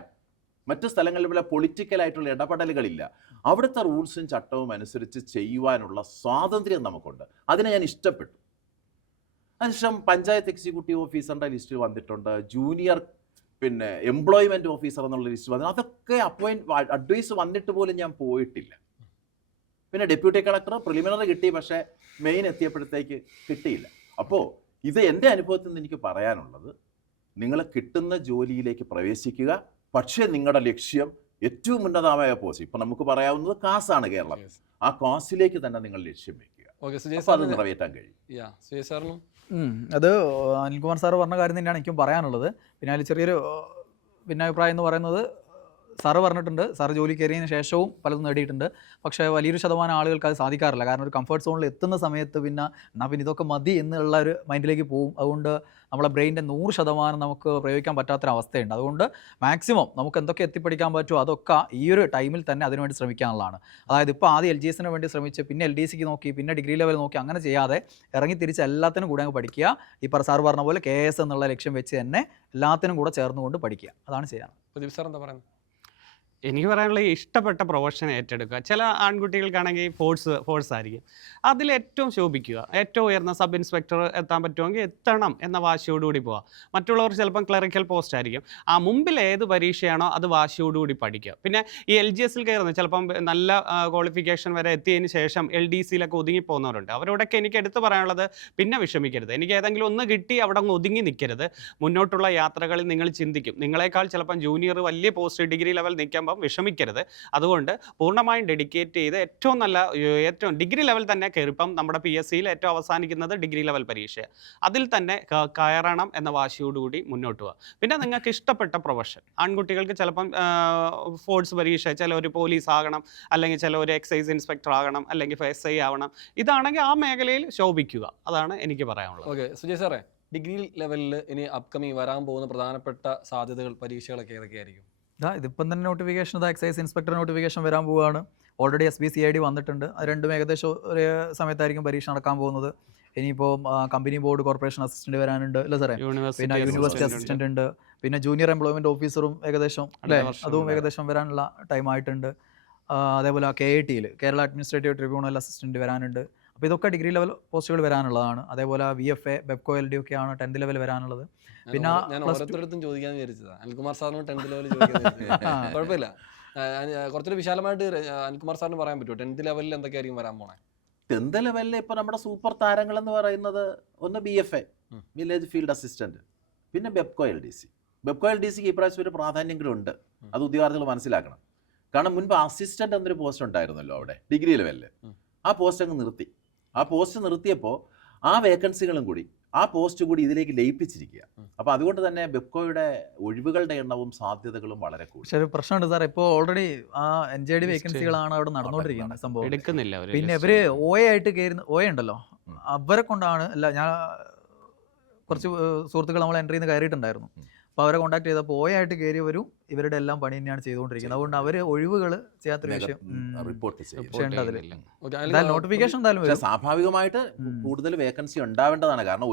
മറ്റു സ്ഥലങ്ങളിൽ പോലെ പൊളിറ്റിക്കലായിട്ടുള്ള ഇടപെടലുകളില്ല. അവിടുത്തെ റൂൾസും ചട്ടവും അനുസരിച്ച് ചെയ്യുവാനുള്ള സ്വാതന്ത്ര്യം നമുക്കുണ്ട്. അതിനെ ഞാൻ ഇഷ്ടപ്പെട്ടു. അതിനുശേഷം പഞ്ചായത്ത് എക്സിക്യൂട്ടീവ് ഓഫീസറിൻ്റെ ലിസ്റ്റിൽ വന്നിട്ടുണ്ട്, ജൂനിയർ പിന്നെ എംപ്ലോയ്മെൻറ്റ് ഓഫീസർ എന്നുള്ള ലിസ്റ്റ് വന്നു. അതൊക്കെ അഡ്വൈസ് വന്നിട്ട് പോലും ഞാൻ പോയിട്ടില്ല. പിന്നെ ഡെപ്യൂട്ടി കളക്ടർ പ്രിലിമിനറി കിട്ടി, പക്ഷേ മെയിൻ എത്തിയപ്പോഴത്തേക്ക് കിട്ടിയില്ല. അപ്പോൾ ഇത് എൻ്റെ അനുഭവത്തിൽ നിന്ന് എനിക്ക് പറയാനുള്ളത്, നിങ്ങൾ കിട്ടുന്ന ജോലിയിലേക്ക് പ്രവേശിക്കുക, പക്ഷേ നിങ്ങളുടെ ലക്ഷ്യം ഏറ്റവും ഉന്നതമായ പോസ്റ്റ്. ഇപ്പം നമുക്ക് പറയാവുന്നത് കാസാണ് കേരളം, ആ കാസിലേക്ക് തന്നെ നിങ്ങൾ ലക്ഷ്യം വെക്കുക. അത് നിറവേറ്റാൻ കഴിയും. അത് അനിൽകുമാർ സാറ് പറഞ്ഞ കാര്യം തന്നെയാണ് എനിക്കും പറയാനുള്ളത്. പിന്നെ അതിൽ ചെറിയൊരു ഭിന്നാഭിപ്രായം എന്ന് പറയുന്നത്, സാറ് പറഞ്ഞിട്ടുണ്ട് സാറ് ജോലി കയറിയതിന് ശേഷവും പലതും നേടിയിട്ടുണ്ട്. പക്ഷേ വലിയൊരു ശതമാനം ആളുകൾക്ക് അത് സാധിക്കാറില്ല. കാരണം ഒരു കംഫർട്ട് സോണിൽ എത്തുന്ന സമയത്ത് പിന്നെ ഇതൊക്കെ മതി എന്നുള്ള ഒരു മൈൻഡിലേക്ക് പോകും. അതുകൊണ്ട് നമ്മളെ ബ്രെയിൻ്റെ 100% നമുക്ക് പ്രയോഗിക്കാൻ പറ്റാത്തൊരവസ്ഥയുണ്ട്. അതുകൊണ്ട് മാക്സിമം നമുക്ക് എന്തൊക്കെ എത്തിപ്പിടിക്കാൻ പറ്റുമോ അതൊക്കെ ഈ ഒരു ടൈമിൽ തന്നെ അതിനുവേണ്ടി ശ്രമിക്കാനുള്ളതാണ്. അതായത് ഇപ്പോൾ ആദ്യം LGSന് വേണ്ടി ശ്രമിച്ച് പിന്നെ LDCക്ക് നോക്കി പിന്നെ ഡിഗ്രി ലെവൽ നോക്കി അങ്ങനെ ചെയ്യാതെ ഇറങ്ങി തിരിച്ച് എല്ലാത്തിനും കൂടെ അങ്ങ് പഠിക്കുക. ഈ സാർ പറഞ്ഞ പോലെ KS എന്നുള്ള ലക്ഷ്യം വെച്ച് തന്നെ എല്ലാത്തിനും കൂടെ ചേർന്നുകൊണ്ട് പഠിക്കുക. അതാണ് ചെയ്യാൻ. പ്രദീപ് സാർ എന്താ പറയുന്നത്? എനിക്ക് പറയാനുള്ള ഇഷ്ടപ്പെട്ട പ്രൊഫഷൻ ഏറ്റെടുക്കുക. ചില ആൺകുട്ടികൾക്കാണെങ്കിൽ ഫോഴ്സ് ആയിരിക്കും. അതിൽ ഏറ്റവും ശോഭിക്കുക, ഏറ്റവും ഉയർന്ന സബ് ഇൻസ്പെക്ടർ എത്താൻ പറ്റുമെങ്കിൽ എത്തണം എന്ന വാശിയോടുകൂടി പോവുക. മറ്റുള്ളവർ ചിലപ്പം ക്ലറിക്കൽ പോസ്റ്റ് ആയിരിക്കും. ആ മുമ്പിൽ ഏത് പരീക്ഷയാണോ അത് വാശിയോടുകൂടി പഠിക്കുക. പിന്നെ ഈ LGS കയറുന്നത് ചിലപ്പം നല്ല ക്വാളിഫിക്കേഷൻ വരെ എത്തിയതിന് ശേഷം LDCയിലൊക്കെ ഒതുങ്ങിപ്പോകുന്നവരുണ്ട്. അവരോടൊക്കെ എനിക്ക് എടുത്തു പറയാനുള്ളത്, പിന്നെ വിഷമിക്കരുത്. എനിക്ക് ഏതെങ്കിലും ഒന്ന് കിട്ടി അവിടെ അങ്ങ് ഒതുങ്ങി നിൽക്കരുത്. മുന്നോട്ടുള്ള യാത്രകളിൽ നിങ്ങൾ ചിന്തിക്കും. നിങ്ങളെക്കാൾ ചിലപ്പം ജൂനിയർ വലിയ പോസ്റ്റ് ഡിഗ്രി ലെവൽ നിൽക്കുമ്പം വിഷമിക്കരുത്. അതുകൊണ്ട് പൂർണ്ണമായും ഡെഡിക്കേറ്റ് ചെയ്ത് ഏറ്റവും ഡിഗ്രി ലെവൽ തന്നെ കയറിപ്പം നമ്മുടെ PSCയിൽ ഏറ്റവും അവസാനിക്കുന്നത് ഡിഗ്രി ലെവൽ പരീക്ഷ, അതിൽ തന്നെ കയറണം എന്ന വാശിയോടുകൂടി മുന്നോട്ട് പോവുക. പിന്നെ നിങ്ങൾക്ക് ഇഷ്ടപ്പെട്ട പ്രൊഫഷൻ, ആൺകുട്ടികൾക്ക് ചിലപ്പം ഫോഴ്സ് പരീക്ഷ, ചിലർ പോലീസ് ആകണം, അല്ലെങ്കിൽ ചിലർ എക്സൈസ് ഇൻസ്പെക്ടർ ആകണം, അല്ലെങ്കിൽ SI ആവണം. ഇതാണെങ്കിൽ ആ മേഖലയിൽ ശോഭിക്കുക. അതാണ് എനിക്ക് പറയാനുള്ളത്. ഓക്കെ, സുജയ് സാറേ, ഡിഗ്രി ലെവലിൽ ഇനി അപ്കമിങ് വരാൻ പോകുന്ന പ്രധാനപ്പെട്ട സാധ്യതകൾ, പരീക്ഷകളൊക്കെ ഏതൊക്കെയായിരിക്കും? ഇതിപ്പം തന്നെ നോട്ടിഫിക്കേഷൻ, എക്സൈസ് ഇൻസ്പെക്ടർ നോട്ടിഫിക്കേഷൻ വരാൻ പോവുകയാണ്. ഓൾറെഡി SBCID വന്നിട്ടുണ്ട്. അത് രണ്ടും ഏകദേശം ഒരേ സമയത്തായിരിക്കും പരീക്ഷ നടക്കാൻ പോകുന്നത്. ഇനിയിപ്പോൾ കമ്പനി ബോർഡ് കോർപ്പറേഷൻ അസിസ്റ്റന്റ് വരാനുണ്ട് അല്ലേ സാറേ? പിന്നെ യൂണിവേഴ്സിറ്റി അസിസ്റ്റന്റ് ഉണ്ട്. പിന്നെ ജൂനിയർ എംപ്ലോയ്മെന്റ് ഓഫീസറും ഏകദേശം അല്ലേ, അതും ഏകദേശം വരാനുള്ള ടൈം ആയിട്ടുണ്ട്. അതേപോലെ KITയിൽ കേരള അഡ്മിനിസ്ട്രേറ്റീവ് ട്രിബ്യൂണൽ അസിസ്റ്റന്റ് വരാനുണ്ട്. അപ്പോൾ ഇതൊക്കെ ഡിഗ്രി ലെവൽ പോസ്റ്റുകൾ വരാനുള്ളതാണ്. അതേപോലെ VFA, BEPCO, LD ഒക്കെയാണ് 10th ലെവൽ വരാനുള്ളത്. പിന്നെ ഞാൻ ഓരോരുത്തരടുത്തും ചോദിക്കാന്ന് വിചാരിച്ചതാണ്. അനിൽകുമാർ സാറിന് 10th ലെവൽ ചോദിക്കാൻ കുഴപ്പമില്ല. കുറച്ചുകൂടി വിശാലമായിട്ട് അനിൽകുമാർ സാറിന് പറയാൻ പറ്റുമോ 10th ലെവലിൽ എന്തൊക്കെയായിരിക്കും വരാൻ പോണേ? 10th ലെവലിൽ ഇപ്പോൾ നമ്മുടെ സൂപ്പർ താരങ്ങൾ എന്ന് പറയുന്നത് ഒന്ന് BFA, വില്ലേജ് ഫീൽഡ് അസിസ്റ്റന്റ്, പിന്നെ BEPCO LDC. BEPCO LDCക്ക് ഇപ്രാവശ്യം ഒരു പ്രാധാന്യങ്ങളുണ്ട്. അത് ഉദ്യോഗാർത്ഥികൾ മനസ്സിലാക്കണം. കാരണം മുൻപ് അസിസ്റ്റന്റ് എന്നൊരു പോസ്റ്റ് ഉണ്ടായിരുന്നല്ലോ അവിടെ ഡിഗ്രി ലെവലിൽ. ആ പോസ്റ്റ് അങ്ങ് നിർത്തി. ആ പോസ്റ്റ് നിർത്തിയപ്പോൾ ആ വേക്കൻസികളും കൂടി, ആ പോസ്റ്റ് കൂടി ഇതിലേക്ക് ലയിപ്പിച്ചിരിക്കുക. അപ്പോൾ അതുകൊണ്ട് തന്നെ BEPCOയുടെ ഒഴിവുകളുടെ എണ്ണവും സാധ്യതകളും വളരെ കൂടുതൽ. പക്ഷേ ഒരു പ്രശ്നമുണ്ട് സാർ, ഇപ്പോൾ ഓൾറെഡി ആ NJD വേക്കൻസികളാണ് അവിടെ നടന്നുകൊണ്ടിരിക്കുന്നത് സംഭവം. എടുക്കുന്നില്ല. പിന്നെ ഇവര് OA ആയിട്ട് കയറുന്ന OA ഉണ്ടല്ലോ, അവരെ കൊണ്ടാണ്. അല്ല, ഞാൻ കുറച്ച് സുഹൃത്തുക്കൾ നമ്മൾ എൻട്രി ചെയ്യുന്ന കയറിയിട്ടുണ്ടായിരുന്നു. അപ്പോൾ അവരെ കോൺടാക്ട് ചെയ്തപ്പോൾ OA ആയിട്ട് കയറിയവരും ഇവരുടെ എല്ലാം പണി തന്നെയാണ് ചെയ്തുകൊണ്ടിരിക്കുന്നത്. അതുകൊണ്ട് അവർ ഒഴിവുകൾ ചെയ്യാത്തൊരു വിഷയം റിപ്പോർട്ട് നോട്ടിഫിക്കേഷൻ എന്തായാലും. സ്വാഭാവികമായിട്ട് കൂടുതൽ വേക്കൻസി ഉണ്ടാവേണ്ടതാണ്. കാരണം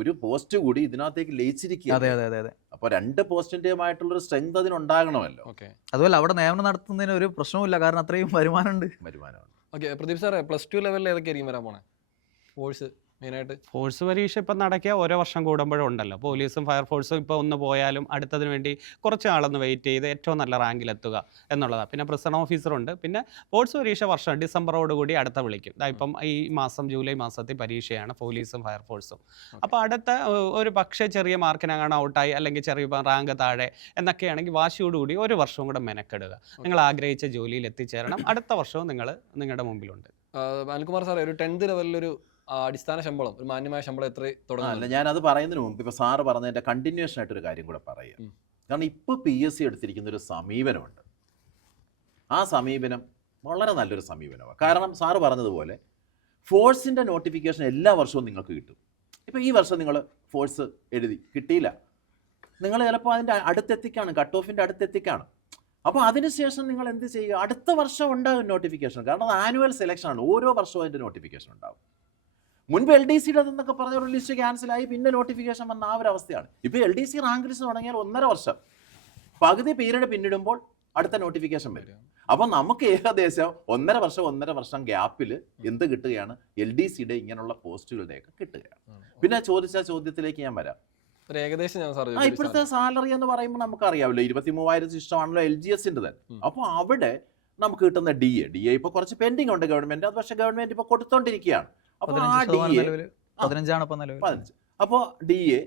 ഒരു പോസ്റ്റ് കൂടി ഇതിനകത്തേക്ക് ലയിച്ചിരിക്കുക. അതെ അതെ അതെ അതെ. അപ്പോൾ 2 പോസ്റ്റിന്റെയുമായിട്ടുള്ളൊരു സ്ട്രെങ്ത് അതിനുണ്ടാകണമല്ലോ. അതുപോലെ അവിടെ നിയമനം നടത്തുന്നതിന് ഒരു പ്രശ്നവുമില്ല, കാരണം അത്രയും വരുമാനമുണ്ട്. ഓക്കെ, പ്രദീപ് സാറേ, +2 ലെവലിൽ ഏതൊക്കെയായിരിക്കും വരാൻ പോണേ ഫോഴ്സ്? മെയിനായിട്ട് ഫോഴ്സ് പരീക്ഷ ഇപ്പം നടക്കുക ഓരോ വർഷം കൂടുമ്പോഴും ഉണ്ടല്ലോ. പോലീസും ഫയർഫോഴ്സും ഇപ്പോൾ ഒന്ന് പോയാലും അടുത്തതിന് വേണ്ടി കുറച്ച് നാളൊന്ന് വെയിറ്റ് ചെയ്ത് ഏറ്റവും നല്ല റാങ്കിലെത്തുക എന്നുള്ളതാണ്. പിന്നെ പ്രിസൺ ഓഫീസറുണ്ട്. പിന്നെ ഫോഴ്സ് പരീക്ഷ വർഷം ഡിസംബറോടുകൂടി അടുത്ത വിളിക്കും. ഇപ്പം ഈ മാസം ജൂലൈ മാസത്തിൽ പരീക്ഷയാണ് പോലീസും ഫയർഫോഴ്സും. അപ്പോൾ അടുത്ത ഒരു പക്ഷേ ചെറിയ മാർക്കിനങ്ങനെ ഔട്ടായി, അല്ലെങ്കിൽ ചെറിയ റാങ്ക് താഴെ എന്നൊക്കെയാണെങ്കിൽ വാശിയോടുകൂടി ഒരു വർഷവും കൂടെ മെനക്കെടുക. നിങ്ങൾ ആഗ്രഹിച്ച ജോലിയിൽ എത്തിച്ചേരണം. അടുത്ത വർഷവും നിങ്ങളുടെ മുമ്പിലുണ്ട്. അനിൽകുമാർ സാറേ, ഒരു 10th ലെവലിലൊരു അടിസ്ഥാന ശമ്പളം, ഒരു മാന്യമായ ശമ്പളം എത്ര തുടങ്ങുന്നില്ല? ഞാനത് പറയുന്നതിന് മുമ്പ് ഇപ്പോൾ സാറ് പറഞ്ഞതിൻ്റെ കണ്ടിന്യൂഷൻ ആയിട്ടൊരു കാര്യം കൂടെ പറയാം. കാരണം ഇപ്പോൾ PSC എടുത്തിരിക്കുന്ന ഒരു സമീപനമുണ്ട്. ആ സമീപനം വളരെ നല്ലൊരു സമീപനമാണ്. കാരണം സാറ് പറഞ്ഞതുപോലെ ഫോഴ്സിൻ്റെ നോട്ടിഫിക്കേഷൻ എല്ലാ വർഷവും നിങ്ങൾക്ക് കിട്ടും. ഇപ്പോൾ ഈ വർഷം നിങ്ങൾ ഫോഴ്സ് എഴുതി കിട്ടിയില്ല, നിങ്ങൾ ചിലപ്പോൾ അതിൻ്റെ അടുത്തെത്തിക്കാണ്, കട്ട് ഓഫിൻ്റെ അടുത്തെത്തിക്കാണ്. അപ്പോൾ അതിനുശേഷം നിങ്ങൾ എന്ത് ചെയ്യുക? അടുത്ത വർഷം ഉണ്ടാകും നോട്ടിഫിക്കേഷൻ. കാരണം അത് ആനുവൽ സെലക്ഷനാണ്. ഓരോ വർഷവും അതിൻ്റെ നോട്ടിഫിക്കേഷൻ ഉണ്ടാകും. മുൻപ് LDCയുടെ അതെന്നൊക്കെ പറഞ്ഞ ഒരു ലിസ്റ്റ് ക്യാൻസലായി, പിന്നെ നോട്ടിഫിക്കേഷൻ വന്ന ആ ഒരു അവസ്ഥയാണ്. ഇപ്പോൾ LDC റാങ്ക് ലിസ്റ്റ് തുടങ്ങിയാൽ 1.5 വർഷം പകുതി പീരീഡ് പിന്നിടുമ്പോൾ അടുത്ത നോട്ടിഫിക്കേഷൻ വരും. അപ്പോൾ നമുക്ക് ഏകദേശം 1.5 വർഷം ഗ്യാപ്പിൽ എന്ത് കിട്ടുകയാണ്? LDCയുടെ ഇങ്ങനെയുള്ള പോസ്റ്റുകളുടെയൊക്കെ കിട്ടുകയാണ്. പിന്നെ ചോദിച്ച ചോദ്യത്തിലേക്ക് ഞാൻ വരാം. ഏകദേശം ഇപ്പോഴത്തെ സാലറി എന്ന് പറയുമ്പോൾ നമുക്കറിയാമല്ലോ, 23,000 ഇഷ്ടമാണല്ലോ LGSന്റെ തന്നെ. അപ്പോൾ അവിടെ നമുക്ക് കിട്ടുന്ന DA ഇപ്പോൾ കുറച്ച് പെൻഡിങ് ഉണ്ട് ഗവൺമെന്റ്. അത് പക്ഷേ ഗവൺമെന്റ് ഇപ്പോൾ കൊടുത്തോണ്ടിരിക്കുകയാണ്. അപ്പോൾ ആ DA 15. അപ്പോൾ DA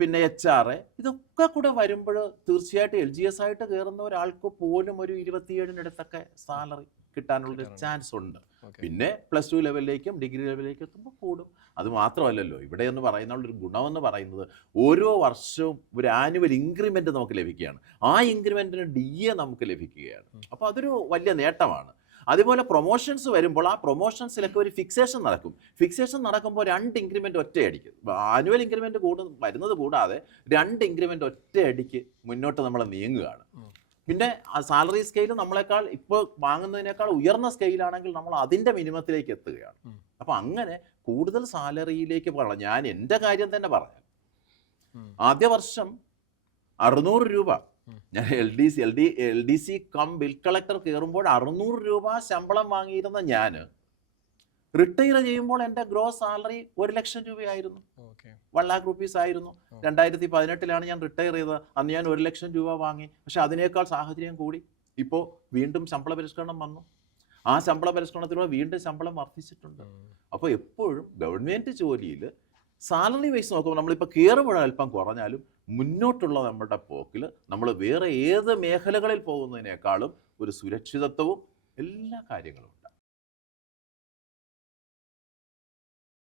പിന്നെ HRA ഇതൊക്കെ കൂടെ വരുമ്പോൾ തീർച്ചയായിട്ടും LGS ആയിട്ട് കയറുന്ന ഒരാൾക്ക് പോലും ഒരു 27-നടുത്തൊക്കെ സാലറി കിട്ടാനുള്ളൊരു ചാൻസ് ഉണ്ട്. പിന്നെ +2 ലെവലിലേക്കും ഡിഗ്രി ലെവലിലേക്കും എത്തുമ്പോൾ കൂടും. അത് മാത്രമല്ലല്ലോ, ഇവിടെ എന്ന് പറയുന്ന ഒരു ഗുണമെന്ന് പറയുന്നത് ഓരോ വർഷവും ഒരു ആനുവൽ ഇൻക്രിമെൻ്റ് നമുക്ക് ലഭിക്കുകയാണ്. ആ ഇൻക്രിമെൻറ്റിന് DA നമുക്ക് ലഭിക്കുകയാണ്. അപ്പോൾ അതൊരു വലിയ നേട്ടമാണ്. അതുപോലെ പ്രൊമോഷൻസ് വരുമ്പോൾ ആ പ്രൊമോഷൻസിലൊക്കെ ഒരു ഫിക്സേഷൻ നടക്കും. ഫിക്സേഷൻ നടക്കുമ്പോൾ 2 ഇൻക്രിമെൻ്റ് ഒറ്റയടിക്ക്, ആനുവൽ ഇൻക്രിമെൻ്റ് വരുന്നത് കൂടാതെ 2 ഇൻക്രിമെൻ്റ് ഒറ്റയടിക്ക് മുന്നോട്ട് നമ്മൾ നീങ്ങുകയാണ്. പിന്നെ സാലറി സ്കെയിൽ നമ്മളെക്കാൾ ഇപ്പോൾ വാങ്ങുന്നതിനേക്കാൾ ഉയർന്ന സ്കെയിലാണെങ്കിൽ നമ്മൾ അതിൻ്റെ മിനിമത്തിലേക്ക് എത്തുകയാണ്. അപ്പോൾ അങ്ങനെ കൂടുതൽ സാലറിയിലേക്ക് പോകണം. ഞാൻ എൻ്റെ കാര്യം തന്നെ പറഞ്ഞാൽ ആദ്യ വർഷം 600 രൂപ ഞാൻ L D C cum bill collector കയറുമ്പോൾ 600 രൂപ ശമ്പളം വാങ്ങിയിരുന്ന ഞാൻ റിട്ടയർ ചെയ്യുമ്പോൾ എൻ്റെ ഗ്രോസ് സാലറി 1 ലക്ഷം രൂപയായിരുന്നു. 1 lakh rupees ആയിരുന്നു. 2018 ഞാൻ റിട്ടയർ ചെയ്തത്. അന്ന് ഞാൻ 1 ലക്ഷം രൂപ വാങ്ങി. പക്ഷെ അതിനേക്കാൾ സാഹചര്യം കൂടി. ഇപ്പോൾ വീണ്ടും ശമ്പള പരിഷ്കരണം വന്നു. ആ ശമ്പള പരിഷ്കരണത്തിലൂടെ വീണ്ടും ശമ്പളം വർദ്ധിച്ചിട്ടുണ്ട്. അപ്പോൾ എപ്പോഴും ഗവൺമെൻറ് ജോലിയിൽ സാലറി വൈസ് നോക്കുമ്പോൾ നമ്മളിപ്പോൾ കയറുമ്പോൾ അല്പം കുറഞ്ഞാലും മുന്നോട്ടുള്ള നമ്മുടെ പോക്കിൽ നമ്മൾ വേറെ ഏത് മേഖലകളിൽ പോകുന്നതിനേക്കാളും ഒരു സുരക്ഷിതത്വവും എല്ലാ കാര്യങ്ങളും